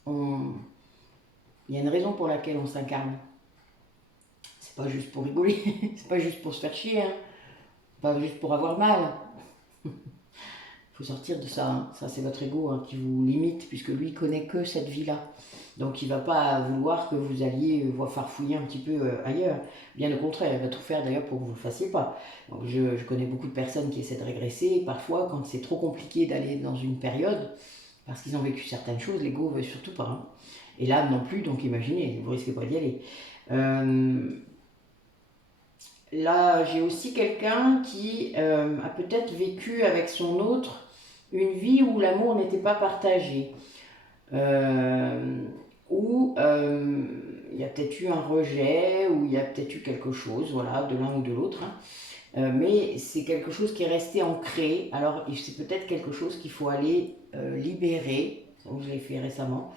il y a une raison pour laquelle on s'incarne. C'est pas juste pour rigoler, c'est pas juste pour se faire chier, hein. Pas juste pour avoir mal. Il faut sortir de ça, hein. Ça c'est votre ego, hein, qui vous limite, puisque lui connaît que cette vie-là. Donc il ne va pas vouloir que vous alliez farfouiller un petit peu ailleurs. Bien au contraire, il va tout faire d'ailleurs pour que vous ne le fassiez pas. Donc je connais beaucoup de personnes qui essaient de régresser. Parfois, quand c'est trop compliqué d'aller dans une période, parce qu'ils ont vécu certaines choses, l'ego ne veut surtout pas. Hein. Et l'âme non plus, donc imaginez, vous ne risquez pas d'y aller. Là, j'ai aussi quelqu'un qui a peut-être vécu avec son autre une vie où l'amour n'était pas partagé. Où il y a peut-être eu un rejet, où il y a peut-être eu quelque chose, voilà, de l'un ou de l'autre. Hein. Mais c'est quelque chose qui est resté ancré. Alors, c'est peut-être quelque chose qu'il faut aller libérer. Je l'ai fait récemment.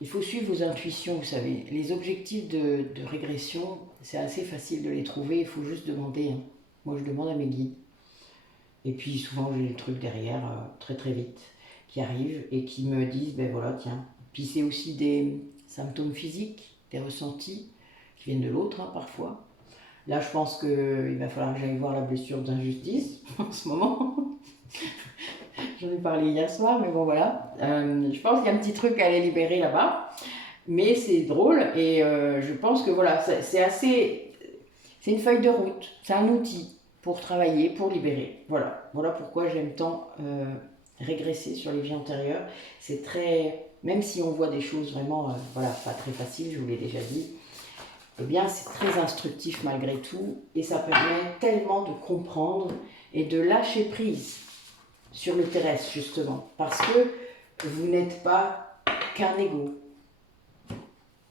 Il faut suivre vos intuitions, vous savez. Les objectifs de régression, c'est assez facile de les trouver, il faut juste demander. Hein. Moi, je demande à mes guides. Et puis, souvent, j'ai le truc derrière, très vite, qui arrive et qui me disent, ben voilà, tiens. Puis, c'est aussi des symptômes physiques, des ressentis qui viennent de l'autre, hein, parfois. Là, je pense qu'il va falloir que j'aille voir la blessure d'injustice, en ce moment. J'en ai parlé hier soir, mais bon voilà. Je pense qu'il y a un petit truc à aller libérer là-bas. Mais c'est drôle et je pense que voilà, c'est une feuille de route, c'est un outil. pour travailler, pour libérer. Voilà, voilà pourquoi j'aime tant régresser sur les vies antérieures. C'est très, même si on voit des choses vraiment, voilà, pas très faciles, je vous l'ai déjà dit, eh bien c'est très instructif malgré tout et ça permet tellement de comprendre et de lâcher prise sur le terrestre justement, parce que vous n'êtes pas qu'un ego.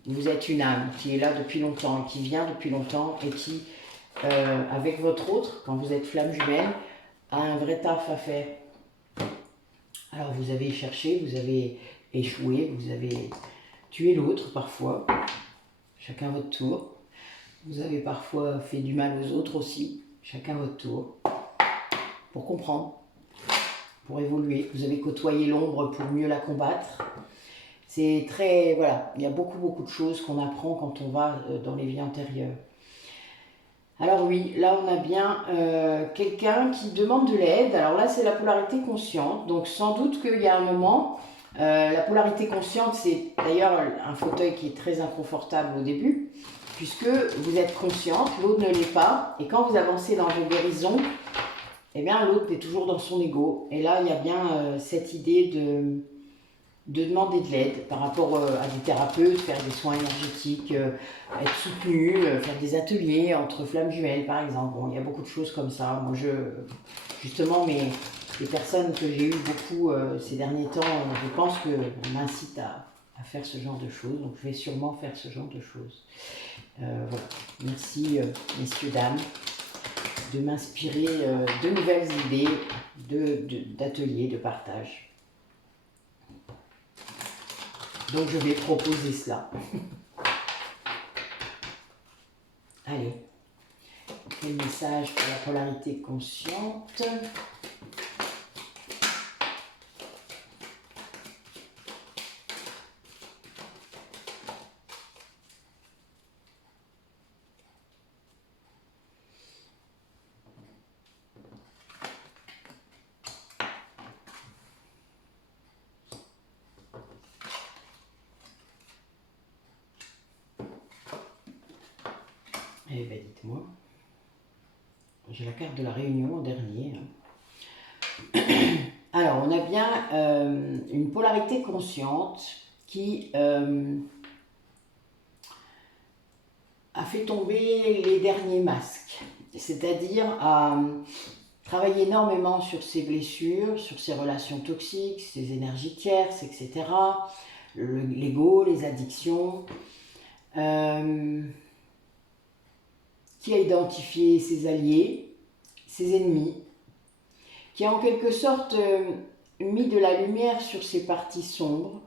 Vous êtes une âme qui est là depuis longtemps, qui vient depuis longtemps et qui, avec votre autre, quand vous êtes flamme jumelle, a un vrai taf à faire. Alors vous avez cherché, vous avez échoué, vous avez tué l'autre parfois, chacun votre tour. Vous avez parfois fait du mal aux autres aussi, chacun votre tour, pour comprendre, pour évoluer. Vous avez côtoyé l'ombre pour mieux la combattre. C'est très, voilà, il y a beaucoup de choses qu'on apprend quand on va dans les vies antérieures. Alors oui, là on a bien quelqu'un qui demande de l'aide. Alors là c'est la polarité consciente, donc sans doute qu'il y a un moment, la polarité consciente c'est d'ailleurs un fauteuil qui est très inconfortable au début, puisque vous êtes consciente, l'autre ne l'est pas, et quand vous avancez dans vos guérisons, eh bien l'autre est toujours dans son ego. Et là il y a bien cette idée de demander de l'aide par rapport à des thérapeutes, faire des soins énergétiques, être soutenu, faire des ateliers entre flammes jumelles par exemple. Bon, il y a beaucoup de choses comme ça. Moi, justement, les personnes que j'ai eues beaucoup ces derniers temps, je pense qu'on m'incite à faire ce genre de choses. Donc, je vais sûrement faire ce genre de choses. Voilà. Merci, messieurs, dames, de m'inspirer de nouvelles idées d'ateliers, de partage. Donc je vais proposer cela. Allez, quel message pour la polarité consciente? Eh bien, dites-moi. J'ai la carte de la réunion en dernier. Alors, on a bien une polarité consciente qui a fait tomber les derniers masques. C'est-à-dire a travaillé énormément sur ses blessures, sur ses relations toxiques, ses énergies tierces, etc. L'ego, les addictions. Qui a identifié ses alliés, ses ennemis, qui a en quelque sorte mis de la lumière sur ses parties sombres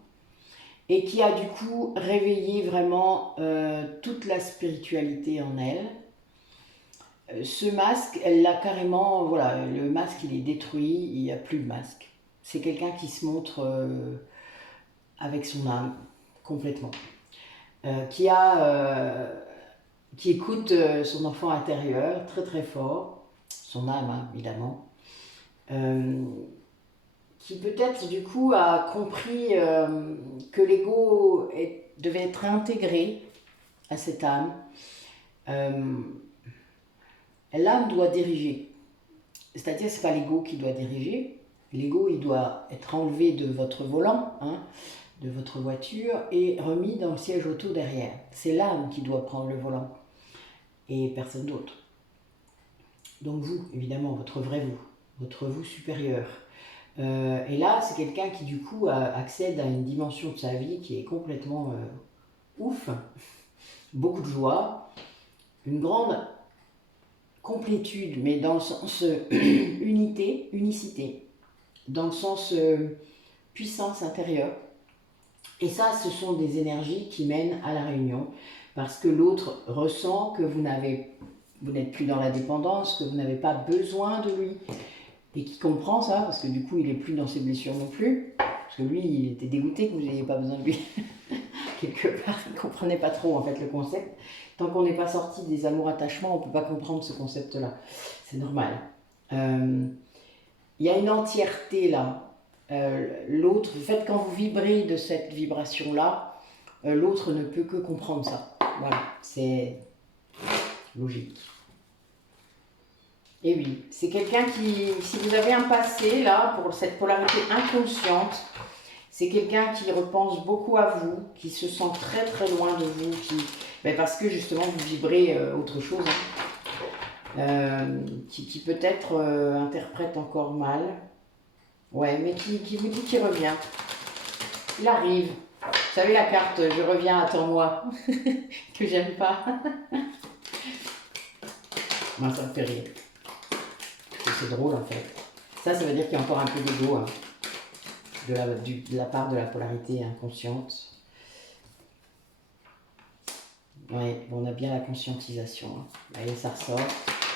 et qui a du coup réveillé vraiment toute la spiritualité en elle. Ce masque, elle l'a carrément, voilà, le masque il est détruit, il n'y a plus de masque. C'est quelqu'un qui se montre avec son âme, complètement. Qui écoute son enfant intérieur très très fort, son âme hein, évidemment, qui peut-être du coup a compris que l'ego devait être intégré à cette âme. L'âme doit diriger, c'est-à-dire c'est pas l'ego qui doit diriger, l'ego il doit être enlevé de votre volant, hein, de votre voiture et remis dans le siège auto derrière. C'est l'âme qui doit prendre le volant et personne d'autre. Donc vous, évidemment, votre vrai vous, votre vous supérieur. Et là, c'est quelqu'un qui du coup accède à une dimension de sa vie qui est complètement ouf, beaucoup de joie, une grande complétude, mais dans le sens unité, unicité, dans le sens puissance intérieure. Et ça, ce sont des énergies qui mènent à la réunion, parce que l'autre ressent que vous n'êtes plus dans la dépendance, que vous n'avez pas besoin de lui, et qui comprend ça, parce que du coup, il n'est plus dans ses blessures non plus, parce que lui, il était dégoûté que vous n'ayez pas besoin de lui. Quelque part, il ne comprenait pas trop, en fait, le concept. Tant qu'on n'est pas sorti des amours-attachements, on ne peut pas comprendre ce concept-là. C'est normal. Il y a une entièreté, là. L'autre, en fait, quand vous vibrez de cette vibration-là, l'autre ne peut que comprendre ça. Voilà, c'est logique. Et oui, c'est quelqu'un qui, si vous avez un passé là, pour cette polarité inconsciente, c'est quelqu'un qui repense beaucoup à vous, qui se sent très très loin de vous, parce que justement vous vibrez autre chose, hein, qui peut-être interprète encore mal, ouais, mais qui vous dit qu'il revient. Il arrive. Vous savez la carte « Je reviens, attends-moi » que j'aime pas. Moi, ça me fait rire. C'est drôle en fait. Ça veut dire qu'il y a encore un peu d'ego, hein, de la part de la polarité inconsciente. Oui, bon, on a bien la conscientisation. Hein. Vous voyez, ça ressort.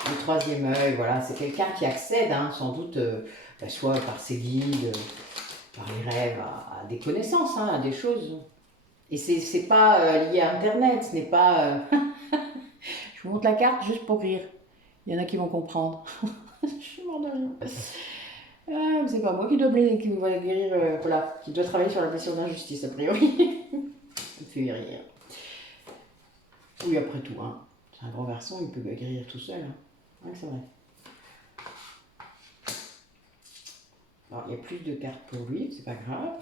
Le troisième œil, voilà, c'est quelqu'un qui accède, hein, sans doute, soit par ses guides, par les rêves, à des connaissances, hein, à des choses. Et c'est pas lié à Internet, ce n'est pas... Je vous montre la carte juste pour rire. Il y en a qui vont comprendre. Je suis mort de rire. C'est pas moi qui dois guérir, voilà, qui doit travailler sur la blessure d'injustice, a priori. Ça me fait rire. Oui, après tout, hein. C'est un grand garçon, il peut guérir tout seul. Hein. Ouais, c'est vrai. Alors, il y a plus de cartes pour lui, c'est pas grave.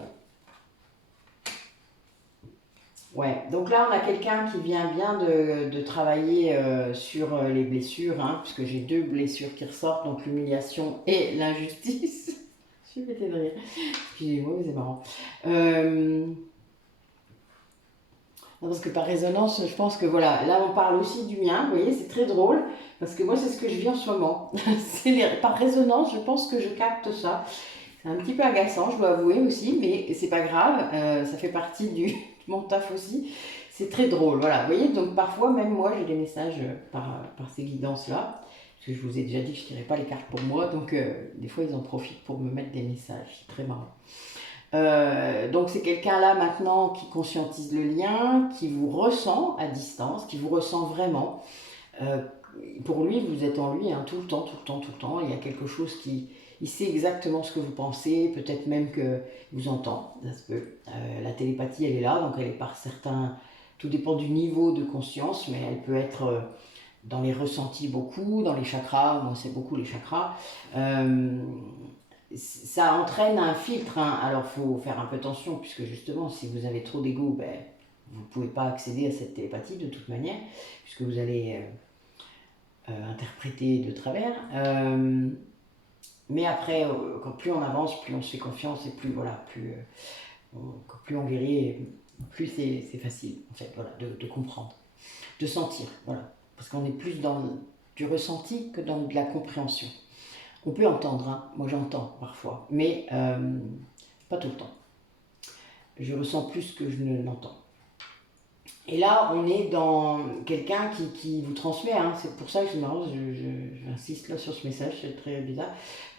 Ouais, donc là on a quelqu'un qui vient bien de travailler sur les blessures, hein, puisque j'ai 2 blessures qui ressortent, donc l'humiliation et l'injustice. Je suis pétée de rire. Excusez-moi, mais c'est marrant. Non, parce que par résonance, je pense que voilà, là on parle aussi du mien, vous voyez, c'est très drôle, parce que moi c'est ce que je vis en ce moment. Par résonance, je pense que je capte ça. C'est un petit peu agaçant, je dois avouer aussi, mais c'est pas grave, ça fait partie de mon taf aussi. C'est très drôle, voilà. Vous voyez, donc parfois, même moi, j'ai des messages par ces guidances-là, parce que je vous ai déjà dit que je ne tirais pas les cartes pour moi, donc des fois, ils en profitent pour me mettre des messages. C'est très marrant. Donc c'est quelqu'un là maintenant qui conscientise le lien, qui vous ressent à distance, qui vous ressent vraiment. Pour lui, vous êtes en lui, hein, tout le temps, tout le temps, tout le temps. Il y a quelque chose qui... Il sait exactement ce que vous pensez, peut-être même qu'il vous entend, ça se peut. La télépathie, elle est là, donc elle est par certains... Tout dépend du niveau de conscience, mais elle peut être dans les ressentis beaucoup, dans les chakras, moi c'est beaucoup les chakras. Ça entraîne un filtre, hein. Alors il faut faire un peu attention, puisque justement, si vous avez trop d'ego, vous ne pouvez pas accéder à cette télépathie de toute manière, puisque vous allez interpréter de travers. Mais après, quand plus on avance, plus on se fait confiance, et plus, voilà, plus on guérit, plus c'est facile, en fait, voilà, de comprendre, de sentir, voilà. Parce qu'on est plus dans du ressenti que dans de la compréhension. On peut entendre, hein. Moi j'entends parfois, mais pas tout le temps. Je ressens plus que je ne l'entends. Et là, on est dans quelqu'un qui vous transmet, hein. C'est pour ça que j'insiste là sur ce message, c'est très bizarre.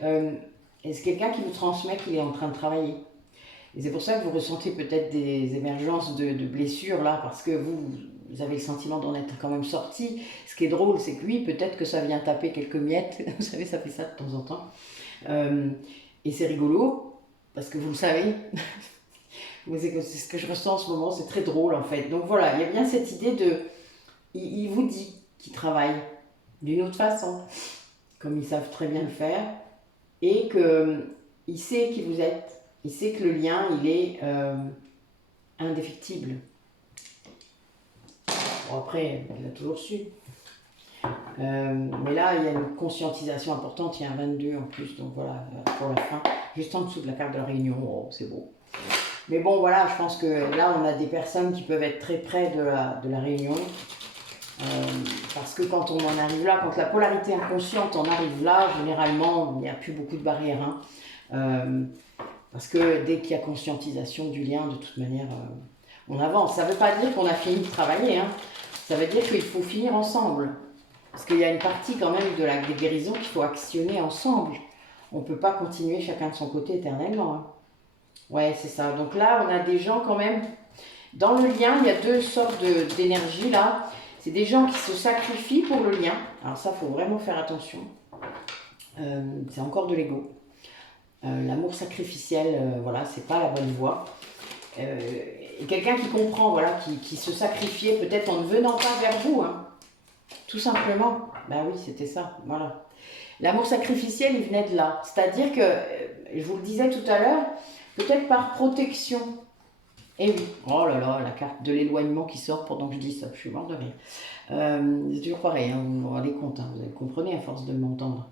Et c'est quelqu'un qui vous transmet qu'il est en train de travailler. Et c'est pour ça que vous ressentez peut-être des émergences de blessures là, parce que vous avez le sentiment d'en être quand même sorti. Ce qui est drôle, c'est que lui, peut-être que ça vient taper quelques miettes. Vous savez, ça fait ça de temps en temps. Et c'est rigolo, parce que vous le savez. C'est ce que je ressens en ce moment, c'est très drôle en fait. Donc voilà, il y a bien cette idée de... Il vous dit qu'il travaille d'une autre façon, comme ils savent très bien le faire, et qu'il sait qui vous êtes. Il sait que le lien, il est indéfectible. Bon, après, il l'a toujours su. Mais là, il y a une conscientisation importante, il y a un 22 en plus, donc voilà, pour la fin. Juste en dessous de la carte de la réunion, oh, c'est beau. Mais bon, voilà, je pense que là, on a des personnes qui peuvent être très près de la réunion. Parce que quand on en arrive là, quand la polarité inconsciente en arrive là, généralement, il n'y a plus beaucoup de barrières. Hein. Parce que dès qu'il y a conscientisation du lien, de toute manière, on avance. Ça ne veut pas dire qu'on a fini de travailler. Hein. Ça veut dire qu'il faut finir ensemble. Parce qu'il y a une partie quand même de la guérison qu'il faut actionner ensemble. On ne peut pas continuer chacun de son côté éternellement. Hein. Ouais, c'est ça. Donc là, on a des gens quand même... Dans le lien, il y a 2 sortes d'énergie là. C'est des gens qui se sacrifient pour le lien. Alors ça, il faut vraiment faire attention. C'est encore de l'ego. L'amour sacrificiel, voilà, c'est pas la bonne voie. Et quelqu'un qui comprend, voilà, qui se sacrifiait peut-être en ne venant pas vers vous, hein, tout simplement. Ben oui, c'était ça, voilà. L'amour sacrificiel, il venait de là. C'est-à-dire que, je vous le disais tout à l'heure, peut-être par protection. Et oui, oh là là, la carte de l'éloignement qui sort pendant que je dis ça, je suis mort de rire. C'est toujours pareil, hein, vous vous rendez compte, hein, vous comprenez à force de m'entendre.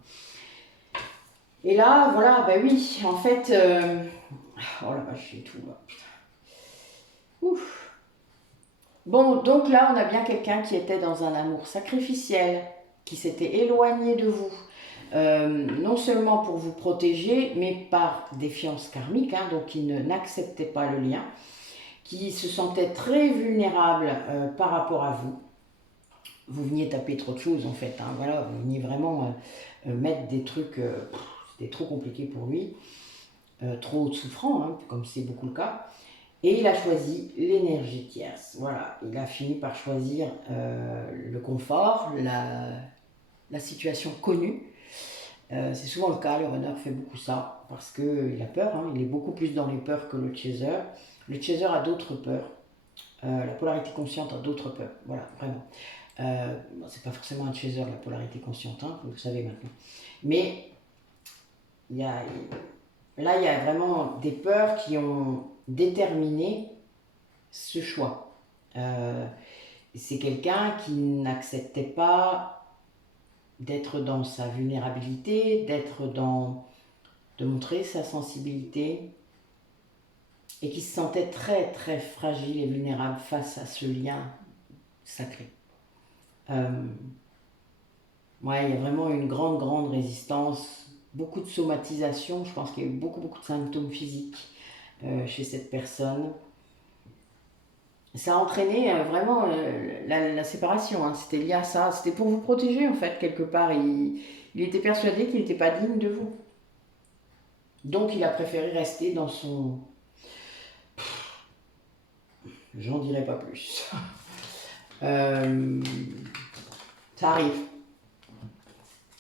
Et là, voilà, bah oui, en fait, oh la vache, j'ai tout. Ouf. Bon, donc là, on a bien quelqu'un qui était dans un amour sacrificiel, qui s'était éloigné de vous, non seulement pour vous protéger, mais par défiance karmique, hein, donc qui n'acceptait pas le lien, qui se sentait très vulnérable par rapport à vous. Vous veniez taper trop de choses en fait, hein, voilà, vous veniez vraiment mettre des trucs, c'était trop compliqué pour lui, trop souffrant, hein, comme c'est beaucoup le cas. Et il a choisi l'énergie tierce. Voilà, il a fini par choisir le confort, la situation connue. C'est souvent le cas, le runner fait beaucoup ça, parce qu'il a peur, hein, il est beaucoup plus dans les peurs que le chaser. Le chaser a d'autres peurs, la polarité consciente a d'autres peurs, voilà, vraiment. C'est pas forcément un chaser, la polarité consciente, hein, vous le savez maintenant. Mais là, il y a vraiment des peurs qui ont déterminé ce choix. C'est quelqu'un qui n'acceptait pas d'être dans sa vulnérabilité, de montrer sa sensibilité, et qui se sentait très très fragile et vulnérable face à ce lien sacré. Ouais, il y a vraiment une grande résistance, beaucoup de somatisation, je pense qu'il y a eu beaucoup de symptômes physiques chez cette personne. Ça a entraîné vraiment la séparation, hein. C'était lié à ça, c'était pour vous protéger en fait, quelque part. Il était persuadé qu'il n'était pas digne de vous. Donc il a préféré rester dans son... J'en dirai pas plus. Ça arrive.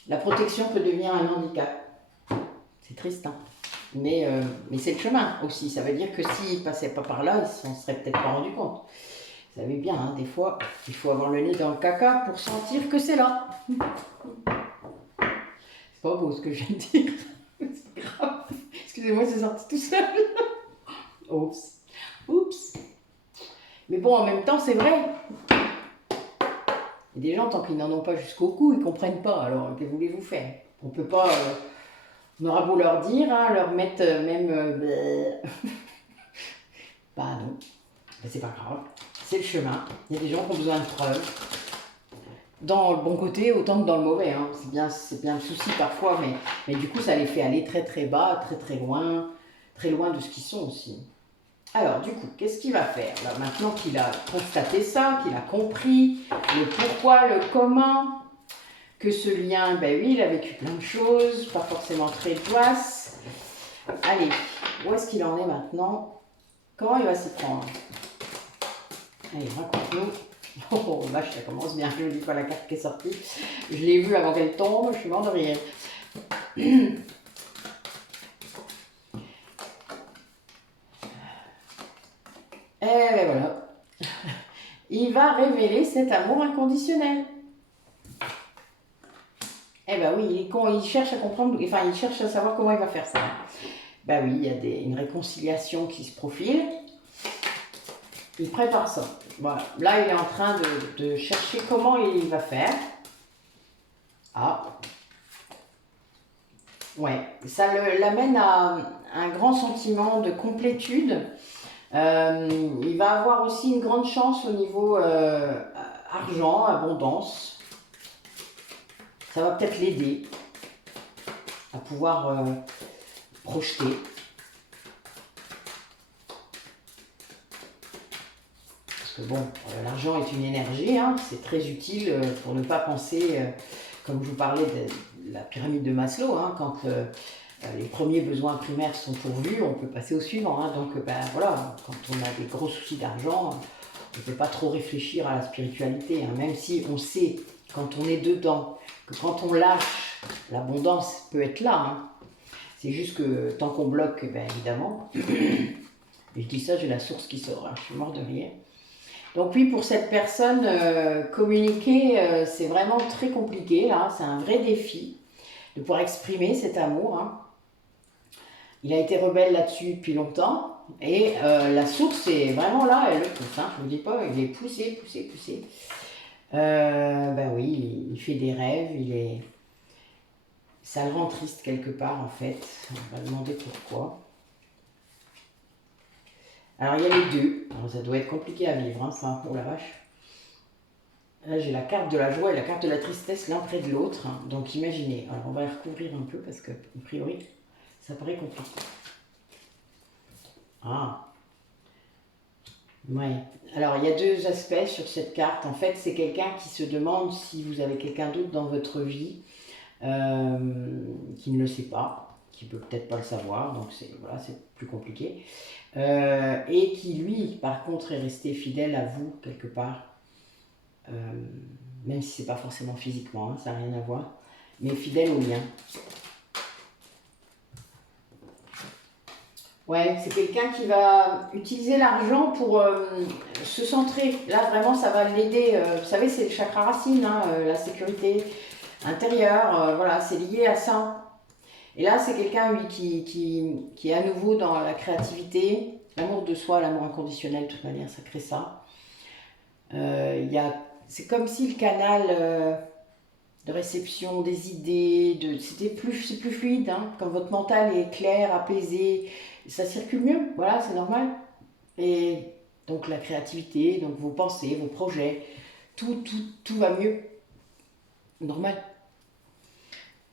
La protection peut devenir un handicap. C'est triste, hein. Mais c'est le chemin aussi. Ça veut dire que s'il ne passait pas par là, il s'en serait peut-être pas rendu compte. Vous savez bien, hein, des fois, il faut avoir le nez dans le caca pour sentir que c'est là. C'est pas beau ce que je viens de dire. C'est grave. Excusez-moi, c'est sorti tout seul. Oups. Oups. Mais bon, en même temps, c'est vrai. Il y a des gens, tant qu'ils n'en ont pas jusqu'au cou, ils ne comprennent pas. Alors, que voulez-vous faire? On peut pas... on aura beau leur dire, hein, leur mettre même... bah non. Ben, c'est pas grave. C'est le chemin. Il y a des gens qui ont besoin de preuves. Dans le bon côté autant que dans le mauvais. Hein. C'est bien le souci parfois, mais du coup, ça les fait aller très bas, très loin de ce qu'ils sont aussi. Alors, du coup, qu'est-ce qu'il va faire là, maintenant qu'il a constaté ça, qu'il a compris le pourquoi, le comment, que ce lien, ben oui, il a vécu plein de choses, pas forcément très joyeuses. Allez, où est-ce qu'il en est maintenant? Comment il va s'y prendre? Allez, raconte-nous. Oh, vache, ça commence bien, je ne lis pas la carte qui est sortie. Je l'ai vue avant qu'elle tombe, je suis mort de rire. Et ben voilà. Il va révéler cet amour inconditionnel. Eh ben oui, il cherche à comprendre, enfin il cherche à savoir comment il va faire ça. Ben oui, il y a une réconciliation qui se profile. Il prépare ça. Voilà. Là, il est en train de chercher comment il va faire. Ah. Ouais, ça l'amène à un grand sentiment de complétude. Il va avoir aussi une grande chance au niveau argent, abondance. Ça va peut-être l'aider à pouvoir projeter. Parce que bon, l'argent est une énergie, hein, c'est très utile pour ne pas penser, comme je vous parlais de la pyramide de Maslow, hein, quand les premiers besoins primaires sont pourvus, on peut passer au suivant. Hein, donc ben, voilà, quand on a des gros soucis d'argent, on ne peut pas trop réfléchir à la spiritualité, hein, même si on sait, quand on est dedans, que quand on lâche, l'abondance peut être là. Hein. C'est juste que tant qu'on bloque, ben, évidemment, et je dis ça, j'ai la source qui sort, hein, je suis mort de rire. Donc oui, pour cette personne, communiquer, c'est vraiment très compliqué, là, c'est un vrai défi. de pouvoir exprimer cet amour. Hein. Il a été rebelle là-dessus depuis longtemps. Et la source est vraiment là, elle le pousse. Hein, je ne vous dis pas, il est poussé, poussé, poussé. Ben oui, il fait des rêves, ça le rend triste quelque part en fait. On va demander pourquoi. Alors il y a les deux. Alors, ça doit être compliqué à vivre, hein, ça. Oh la vache. Là j'ai la carte de la joie et la carte de la tristesse l'un près de l'autre. Hein. Donc imaginez. Alors on va y recouvrir un peu parce que a priori ça paraît compliqué. Ah. Ouais. Alors, il y a deux aspects sur cette carte. En fait, c'est quelqu'un qui se demande si vous avez quelqu'un d'autre dans votre vie qui ne le sait pas, qui peut peut-être pas le savoir, donc voilà, c'est plus compliqué. Et qui, lui, par contre, est resté fidèle à vous, quelque part. Même si c'est pas forcément physiquement, hein, ça n'a rien à voir. Mais fidèle au lien. Ouais, c'est quelqu'un qui va utiliser l'argent pour se centrer. Là, vraiment, ça va l'aider. Vous savez, c'est le chakra racine, hein, la sécurité intérieure. Voilà, c'est lié à ça. Et là, c'est quelqu'un, lui, qui est à nouveau dans la créativité, l'amour de soi, l'amour inconditionnel, de toute manière, ça crée ça. C'est comme si le canal de réception des idées, c'est plus fluide, hein, quand votre mental est clair, apaisé, ça circule mieux, voilà, c'est normal. Et donc la créativité, donc vos pensées, vos projets, tout va mieux, normal.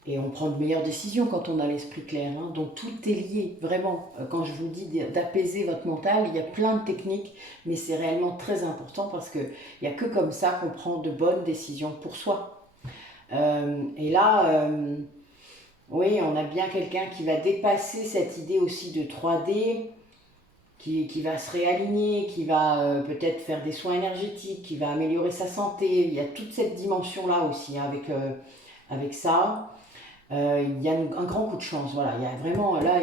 Et on prend de meilleures décisions quand on a l'esprit clair, hein. Donc tout est lié, vraiment. Quand je vous dis d'apaiser votre mental, il y a plein de techniques, mais c'est réellement très important parce qu'il n'y a que comme ça qu'on prend de bonnes décisions pour soi. Et là, oui, on a bien quelqu'un qui va dépasser cette idée aussi de 3D, qui va se réaligner, qui va peut-être faire des soins énergétiques, qui va améliorer sa santé. Il y a toute cette dimension-là aussi, hein, avec ça. Il y a un grand coup de chance, voilà. Il y a vraiment, là,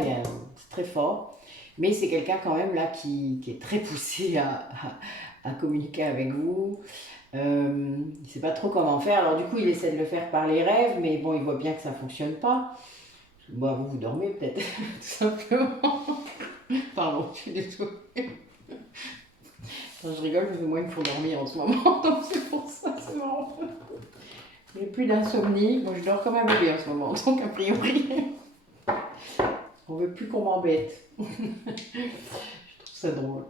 c'est très fort. Mais c'est quelqu'un quand même là qui est très poussé à communiquer avec vous. Il ne sait pas trop comment faire. Alors du coup, il essaie de le faire par les rêves, mais bon, il voit bien que ça ne fonctionne pas. Bon, vous dormez peut-être, tout simplement. Pardon, je suis désolée. Quand je rigole, mais moi, il me faut dormir en ce moment, donc c'est pour ça, c'est marrant. J'ai plus d'insomnie, bon, je dors comme un bébé en ce moment, donc a priori, on veut plus qu'on m'embête. Je trouve ça drôle.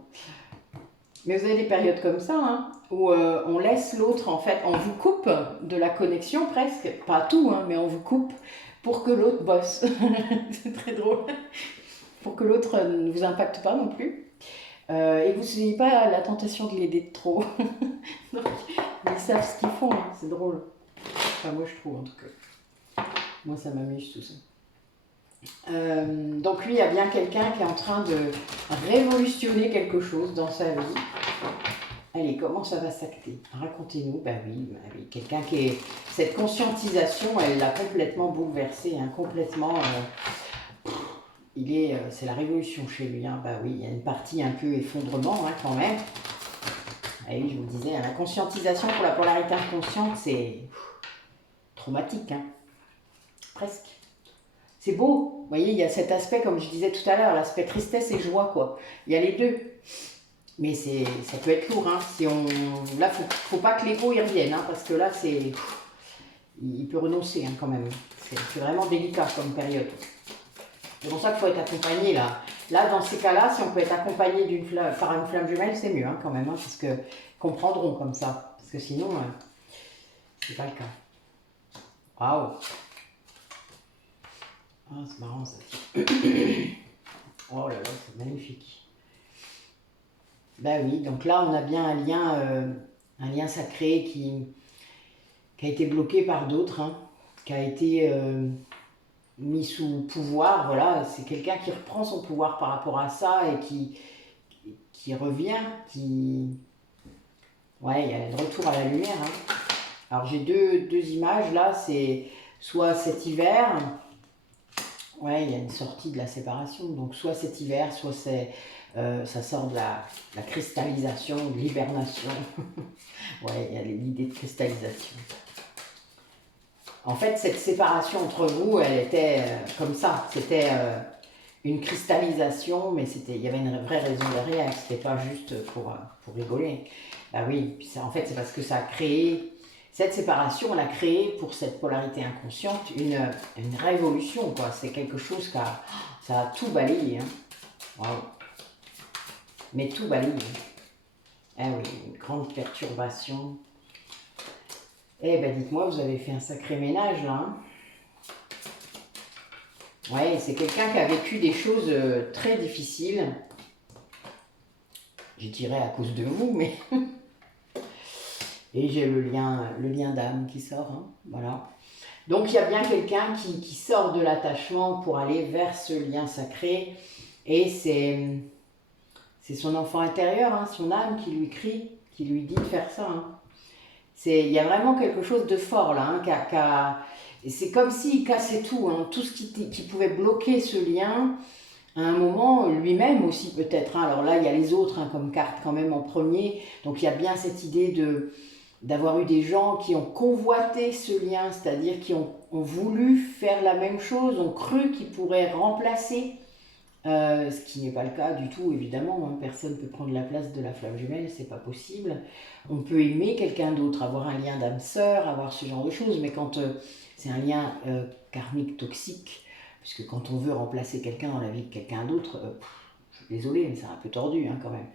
Mais vous avez des périodes comme ça, hein, où on laisse l'autre, en fait, on vous coupe de la connexion presque, pas tout, hein, mais on vous coupe pour que l'autre bosse. C'est très drôle. Pour que l'autre ne vous impacte pas non plus. Et que vous n'ayez pas la tentation de l'aider de trop. Donc, ils savent ce qu'ils font, hein, c'est drôle. Enfin, moi je trouve en tout cas. Moi ça m'amuse tout ça. Donc lui, il y a bien quelqu'un qui est en train de révolutionner quelque chose dans sa vie. Allez, comment ça va s'acter? Racontez-nous. Ben oui, quelqu'un qui est... Cette conscientisation, elle l'a complètement bouleversé, hein, complètement... c'est la révolution chez lui. Hein. Bah oui, il y a une partie un peu effondrement, hein, quand même. Et oui, je vous disais, hein, la conscientisation pour la polarité inconsciente, c'est traumatique, hein. Presque. C'est beau. Vous voyez, il y a cet aspect, comme je disais tout à l'heure, l'aspect tristesse et joie, quoi. Il y a les deux. Mais ça peut être lourd, hein. Là, faut pas que l'ego y revienne, hein, parce que là, il peut renoncer, hein, quand même. C'est vraiment délicat comme période. C'est pour ça qu'il faut être accompagné, là. Là, dans ces cas-là, si on peut être accompagné par une flamme jumelle, c'est mieux, hein, quand même, hein, parce que comprendront comme ça. Parce que sinon, c'est pas le cas. Waouh! Ah, c'est marrant, ça. Oh là là, c'est magnifique. Ben oui, donc là, on a bien un lien sacré qui a été bloqué par d'autres, hein, qui a été... mis sous pouvoir, voilà, c'est quelqu'un qui reprend son pouvoir par rapport à ça et qui revient, ouais, il y a le retour à la lumière, hein. Alors j'ai deux images là, c'est soit cet hiver, ouais, il y a une sortie de la séparation, donc soit cet hiver, soit ça sort de la cristallisation, de l'hibernation. Ouais, il y a l'idée de cristallisation. En fait, cette séparation entre vous, elle était comme ça. C'était une cristallisation, mais il y avait une vraie raison derrière. C'était pas juste pour rigoler. Bah oui, puis ça, en fait, c'est parce que ça a créé. Cette séparation, elle a créé pour cette polarité inconsciente une révolution, quoi. C'est quelque chose ça a tout balayé. Hein. Waouh. Mais tout balayé. Ah oui, une grande perturbation. Eh ben dites-moi, vous avez fait un sacré ménage là. Hein. Ouais, c'est quelqu'un qui a vécu des choses très difficiles. Je dirais à cause de vous, mais... Et j'ai le lien d'âme qui sort, hein, voilà. Donc il y a bien quelqu'un qui sort de l'attachement pour aller vers ce lien sacré. Et c'est son enfant intérieur, hein, son âme qui lui crie, qui lui dit de faire ça. Hein. Il y a vraiment quelque chose de fort là. Hein, c'est comme s'il cassait tout, hein, tout ce qui pouvait bloquer ce lien. À un moment, lui-même aussi peut-être. Hein. Alors là, il y a les autres hein, comme carte quand même en premier. Donc il y a bien cette idée d'avoir eu des gens qui ont convoité ce lien, c'est-à-dire qui ont voulu faire la même chose, ont cru qu'ils pourraient remplacer, ce qui n'est pas le cas du tout évidemment. Hein. Personne ne peut prendre la place de la flamme jumelle, c'est pas possible. On peut aimer quelqu'un d'autre, avoir un lien d'âme sœur, avoir ce genre de choses, mais quand c'est un lien karmique toxique, puisque quand on veut remplacer quelqu'un dans la vie de quelqu'un d'autre, je suis désolée, mais c'est un peu tordu hein, quand même.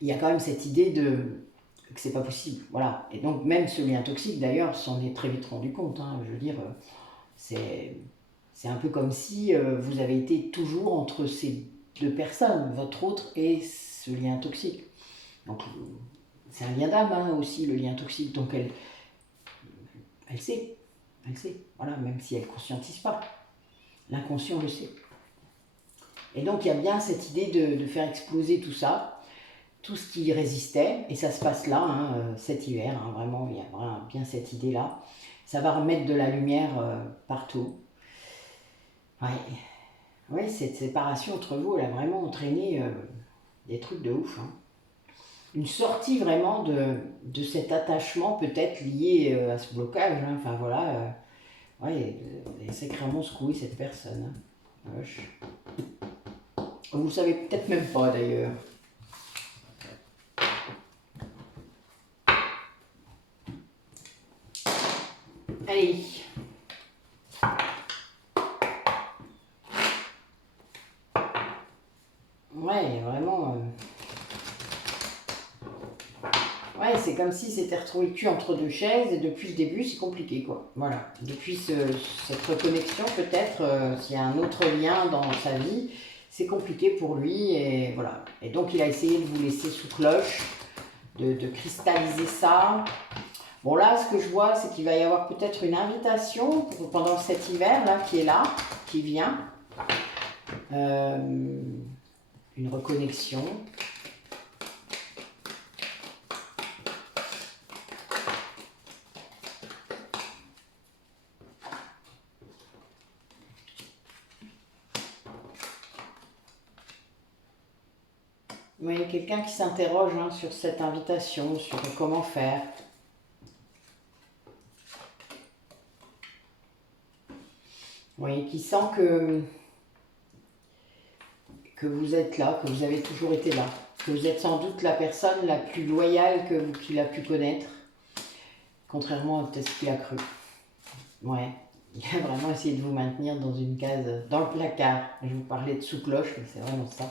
Il y a quand même cette idée que c'est pas possible, voilà. Et donc même ce lien toxique d'ailleurs s'en est très vite rendu compte. Hein, je veux dire, c'est un peu comme si vous avez été toujours entre ces deux personnes, votre autre et ce lien toxique. Donc c'est un lien d'âme hein, aussi le lien toxique. Donc elle sait. Elle sait, voilà, même si elle ne conscientise pas. L'inconscient le sait. Et donc il y a bien cette idée de faire exploser tout ça, tout ce qui résistait, et ça se passe là, hein, cet hiver, hein, vraiment, il y a vraiment bien cette idée-là. Ça va remettre de la lumière partout. Ouais. Ouais, cette séparation entre vous, elle a vraiment entraîné des trucs de ouf. Hein. Une sortie vraiment de cet attachement peut-être lié à ce blocage. Hein. Enfin voilà. Ouais, elle est sacrément secouée cette personne. Hein. Wesh. Vous ne savez peut-être même pas d'ailleurs. Allez. Ouais, vraiment. Ouais, c'est comme si c'était retrouvé le cul entre deux chaises et depuis le début, c'est compliqué quoi. Voilà. Depuis cette reconnexion, peut-être, s'il y a un autre lien dans sa vie, c'est compliqué pour lui et voilà. Et donc il a essayé de vous laisser sous cloche, de cristalliser ça. Bon là, ce que je vois, c'est qu'il va y avoir peut-être une invitation pendant cet hiver là, qui est là, qui vient. Une reconnexion. Oui, quelqu'un qui s'interroge hein, sur cette invitation, sur comment faire. Oui, qui sent que vous êtes là, que vous avez toujours été là, que vous êtes sans doute la personne la plus loyale qu'il a pu connaître, contrairement à peut-être ce qu'il a cru. Ouais, il a vraiment essayé de vous maintenir dans une case, dans le placard. Je vous parlais de sous-cloche, mais c'est vraiment ça.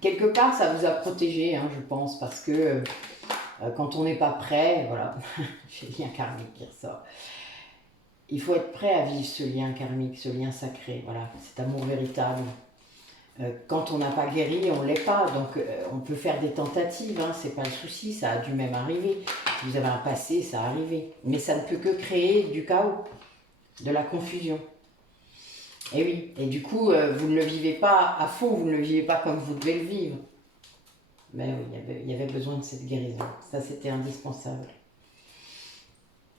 Quelque part, ça vous a protégé, hein, je pense, parce que quand on n'est pas prêt, voilà, j'ai le lien karmique qui ressort. Il faut être prêt à vivre ce lien karmique, ce lien sacré, voilà, cet amour véritable. Quand on n'a pas guéri, on ne l'est pas, donc on peut faire des tentatives, hein, c'est pas le souci, ça a dû même arriver. Si vous avez un passé, ça a arrivé. Mais ça ne peut que créer du chaos, de la confusion. Et oui, et du coup, vous ne le vivez pas à fond, vous ne le vivez pas comme vous devez le vivre. Mais oui, il y avait besoin de cette guérison, ça c'était indispensable.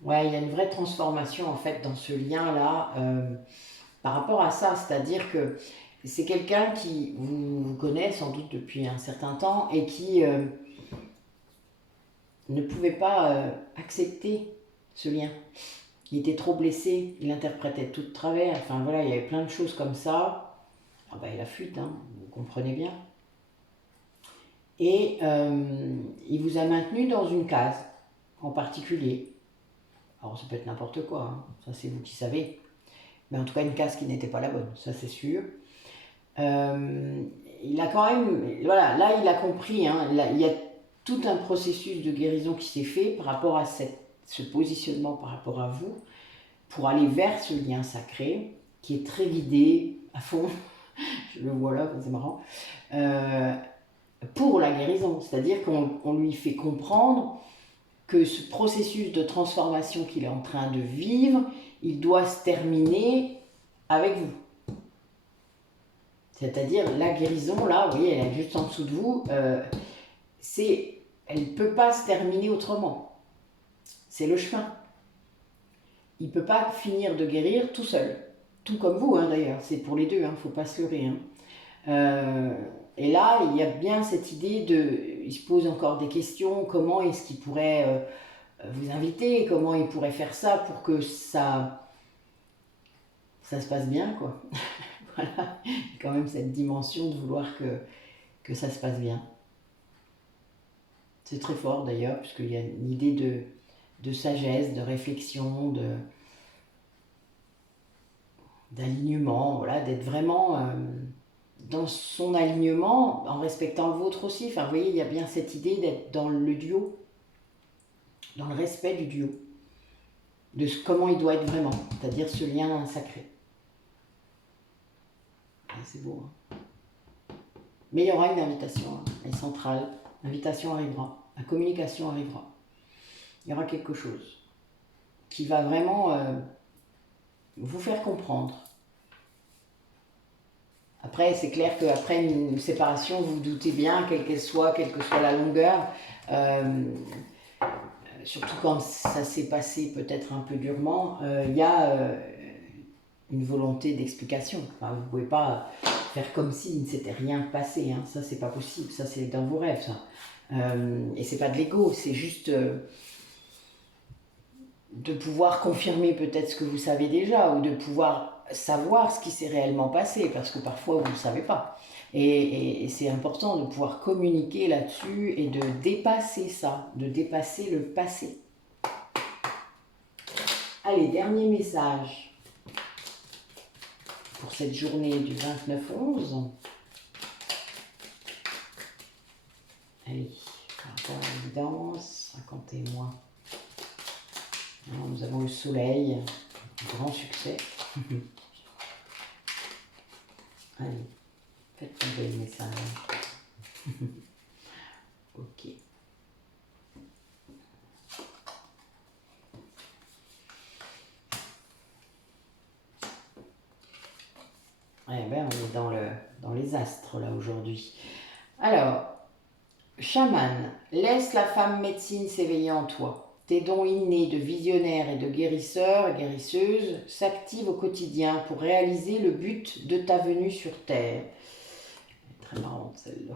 Ouais, il y a une vraie transformation en fait dans ce lien-là par rapport à ça, c'est-à-dire que c'est quelqu'un qui vous connaît sans doute depuis un certain temps et qui ne pouvait pas accepter ce lien. Il était trop blessé, il interprétait tout de travers, enfin voilà, il y avait plein de choses comme ça. Ah bah, il a fuite, hein, vous comprenez bien. Et il vous a maintenu dans une case, en particulier. Alors ça peut être n'importe quoi, hein, ça c'est vous qui savez. Mais en tout cas une case qui n'était pas la bonne, ça c'est sûr. Il a quand même, voilà, là il a compris, hein, il y a tout un processus de guérison qui s'est fait par rapport à ce positionnement par rapport à vous, pour aller vers ce lien sacré, qui est très guidé à fond, je le vois là, c'est marrant, pour la guérison. C'est-à-dire qu'on lui fait comprendre que ce processus de transformation qu'il est en train de vivre, il doit se terminer avec vous. C'est-à-dire la guérison, là, vous voyez, elle est juste en dessous de vous, elle ne peut pas se terminer autrement. C'est le chemin. Il ne peut pas finir de guérir tout seul. Tout comme vous, hein, d'ailleurs, c'est pour les deux, il ne faut pas se leurrer. Hein. Et là, il y a bien cette idée il se pose encore des questions, comment est-ce qu'il pourrait vous inviter, comment il pourrait faire ça pour que ça se passe bien, quoi. Voilà, il y a quand même cette dimension de vouloir que ça se passe bien. C'est très fort d'ailleurs, puisqu'il y a une idée de sagesse, de réflexion, d'alignement, voilà, d'être vraiment dans son alignement, en respectant le vôtre aussi. Enfin, vous voyez, il y a bien cette idée d'être dans le duo, dans le respect du duo, de comment il doit être vraiment, c'est-à-dire ce lien sacré. C'est beau, hein. Mais il y aura une invitation, hein, elle est centrale. L'invitation arrivera, la communication arrivera. Il y aura quelque chose qui va vraiment vous faire comprendre. Après, c'est clair qu'après une séparation, vous vous doutez bien, quelle que soit la longueur, surtout quand ça s'est passé peut-être un peu durement, il y a une volonté d'explication. Enfin, vous ne pouvez pas faire comme s'il ne s'était rien passé, hein. Ça c'est pas possible, ça c'est dans vos rêves, ça. Et c'est pas de l'ego, c'est juste de pouvoir confirmer peut-être ce que vous savez déjà, ou de pouvoir savoir ce qui s'est réellement passé, parce que parfois vous ne le savez pas. Et c'est important de pouvoir communiquer là-dessus et de dépasser ça, de dépasser le passé. Allez, dernier message pour cette journée du 29-11. Allez, par rapport à l'évidence, racontez-moi. Alors, nous avons le soleil, grand succès. Allez, faites tomber le message. Ok. Eh bien, on est dans les astres là aujourd'hui. Alors, chaman, laisse la femme médecine s'éveiller en toi. Tes dons innés de visionnaire et de guérisseur et guérisseuse s'activent au quotidien pour réaliser le but de ta venue sur Terre. Très marrante celle-là.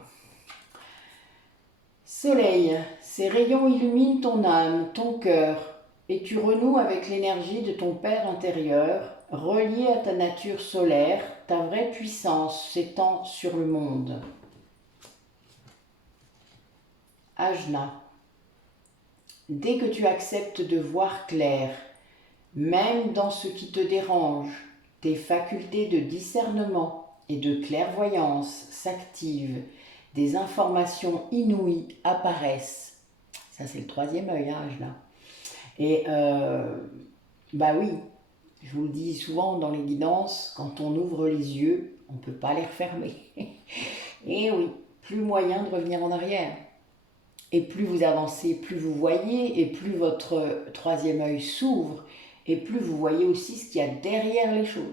Soleil, ces rayons illuminent ton âme, ton cœur, et tu renoues avec l'énergie de ton Père intérieur, relié à ta nature solaire, ta vraie puissance s'étend sur le monde. Ajna. Dès que tu acceptes de voir clair, même dans ce qui te dérange, tes facultés de discernement et de clairvoyance s'activent, des informations inouïes apparaissent. Ça, c'est le troisième œil, hein, Ajna. Et, bah oui, je vous le dis souvent dans les guidances, quand on ouvre les yeux, on ne peut pas les refermer. Et oui, plus moyen de revenir en arrière. Et plus vous avancez, plus vous voyez, et plus votre troisième œil s'ouvre, et plus vous voyez aussi ce qu'il y a derrière les choses,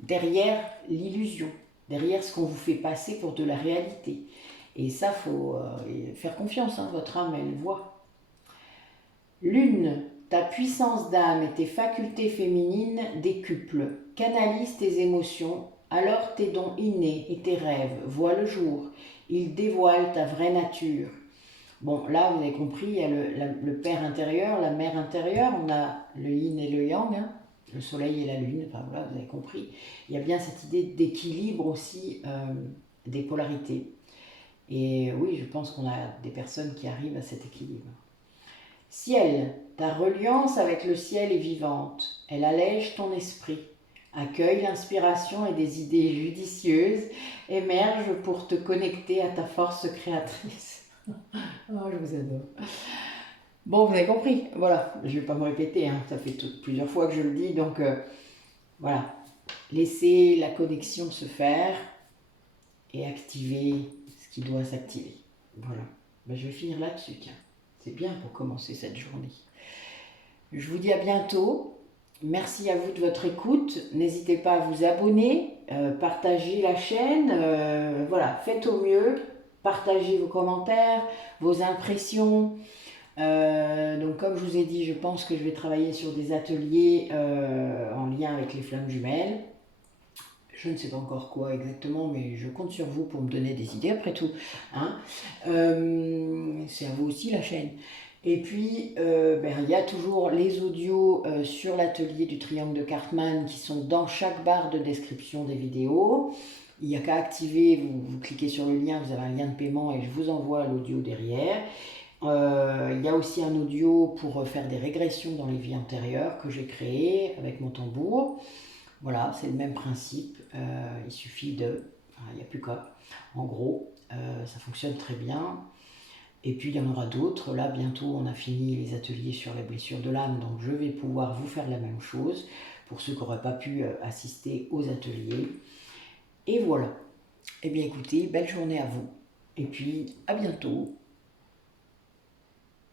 derrière l'illusion, derrière ce qu'on vous fait passer pour de la réalité. Et ça, il faut faire confiance, hein, votre âme, elle voit. Lune, ta puissance d'âme et tes facultés féminines décuplent, canalisent tes émotions, alors tes dons innés et tes rêves voient le jour, ils dévoilent ta vraie nature. Bon, là, vous avez compris, il y a le père intérieur, la mère intérieure, on a le yin et le yang, hein, le soleil et la lune, enfin voilà, vous avez compris. Il y a bien cette idée d'équilibre aussi des polarités. Et oui, je pense qu'on a des personnes qui arrivent à cet équilibre. Ciel, ta reliance avec le ciel est vivante, elle allège ton esprit. Accueille l'inspiration et des idées judicieuses émergent pour te connecter à ta force créatrice. Oh, je vous adore. Bon, vous avez compris, voilà, je ne vais pas me répéter, hein. Ça fait plusieurs fois que je le dis, donc voilà. Laissez la connexion se faire et activer ce qui doit s'activer. Voilà. Ben, je vais finir là-dessus, tiens. C'est bien pour commencer cette journée. Je vous dis à bientôt. Merci à vous de votre écoute. N'hésitez pas à vous abonner, partagez la chaîne. Voilà, faites au mieux. Partagez vos commentaires, vos impressions. Donc comme je vous ai dit, je pense que je vais travailler sur des ateliers en lien avec les flammes jumelles. Je ne sais pas encore quoi exactement, mais je compte sur vous pour me donner des idées après tout. Hein. C'est à vous aussi la chaîne. Et puis, il y a toujours les audios sur l'atelier du triangle de Cartman qui sont dans chaque barre de description des vidéos. Il n'y a qu'à activer, vous cliquez sur le lien, vous avez un lien de paiement et je vous envoie l'audio derrière. Il y a aussi un audio pour faire des régressions dans les vies antérieures que j'ai créé avec mon tambour. Voilà, c'est le même principe. Il suffit de... il n'y a plus qu'à. En gros, ça fonctionne très bien. Et puis il y en aura d'autres. Là, bientôt, on a fini les ateliers sur les blessures de l'âme, donc je vais pouvoir vous faire la même chose pour ceux qui n'auraient pas pu assister aux ateliers. Et voilà. Eh bien écoutez, belle journée à vous. Et puis à bientôt.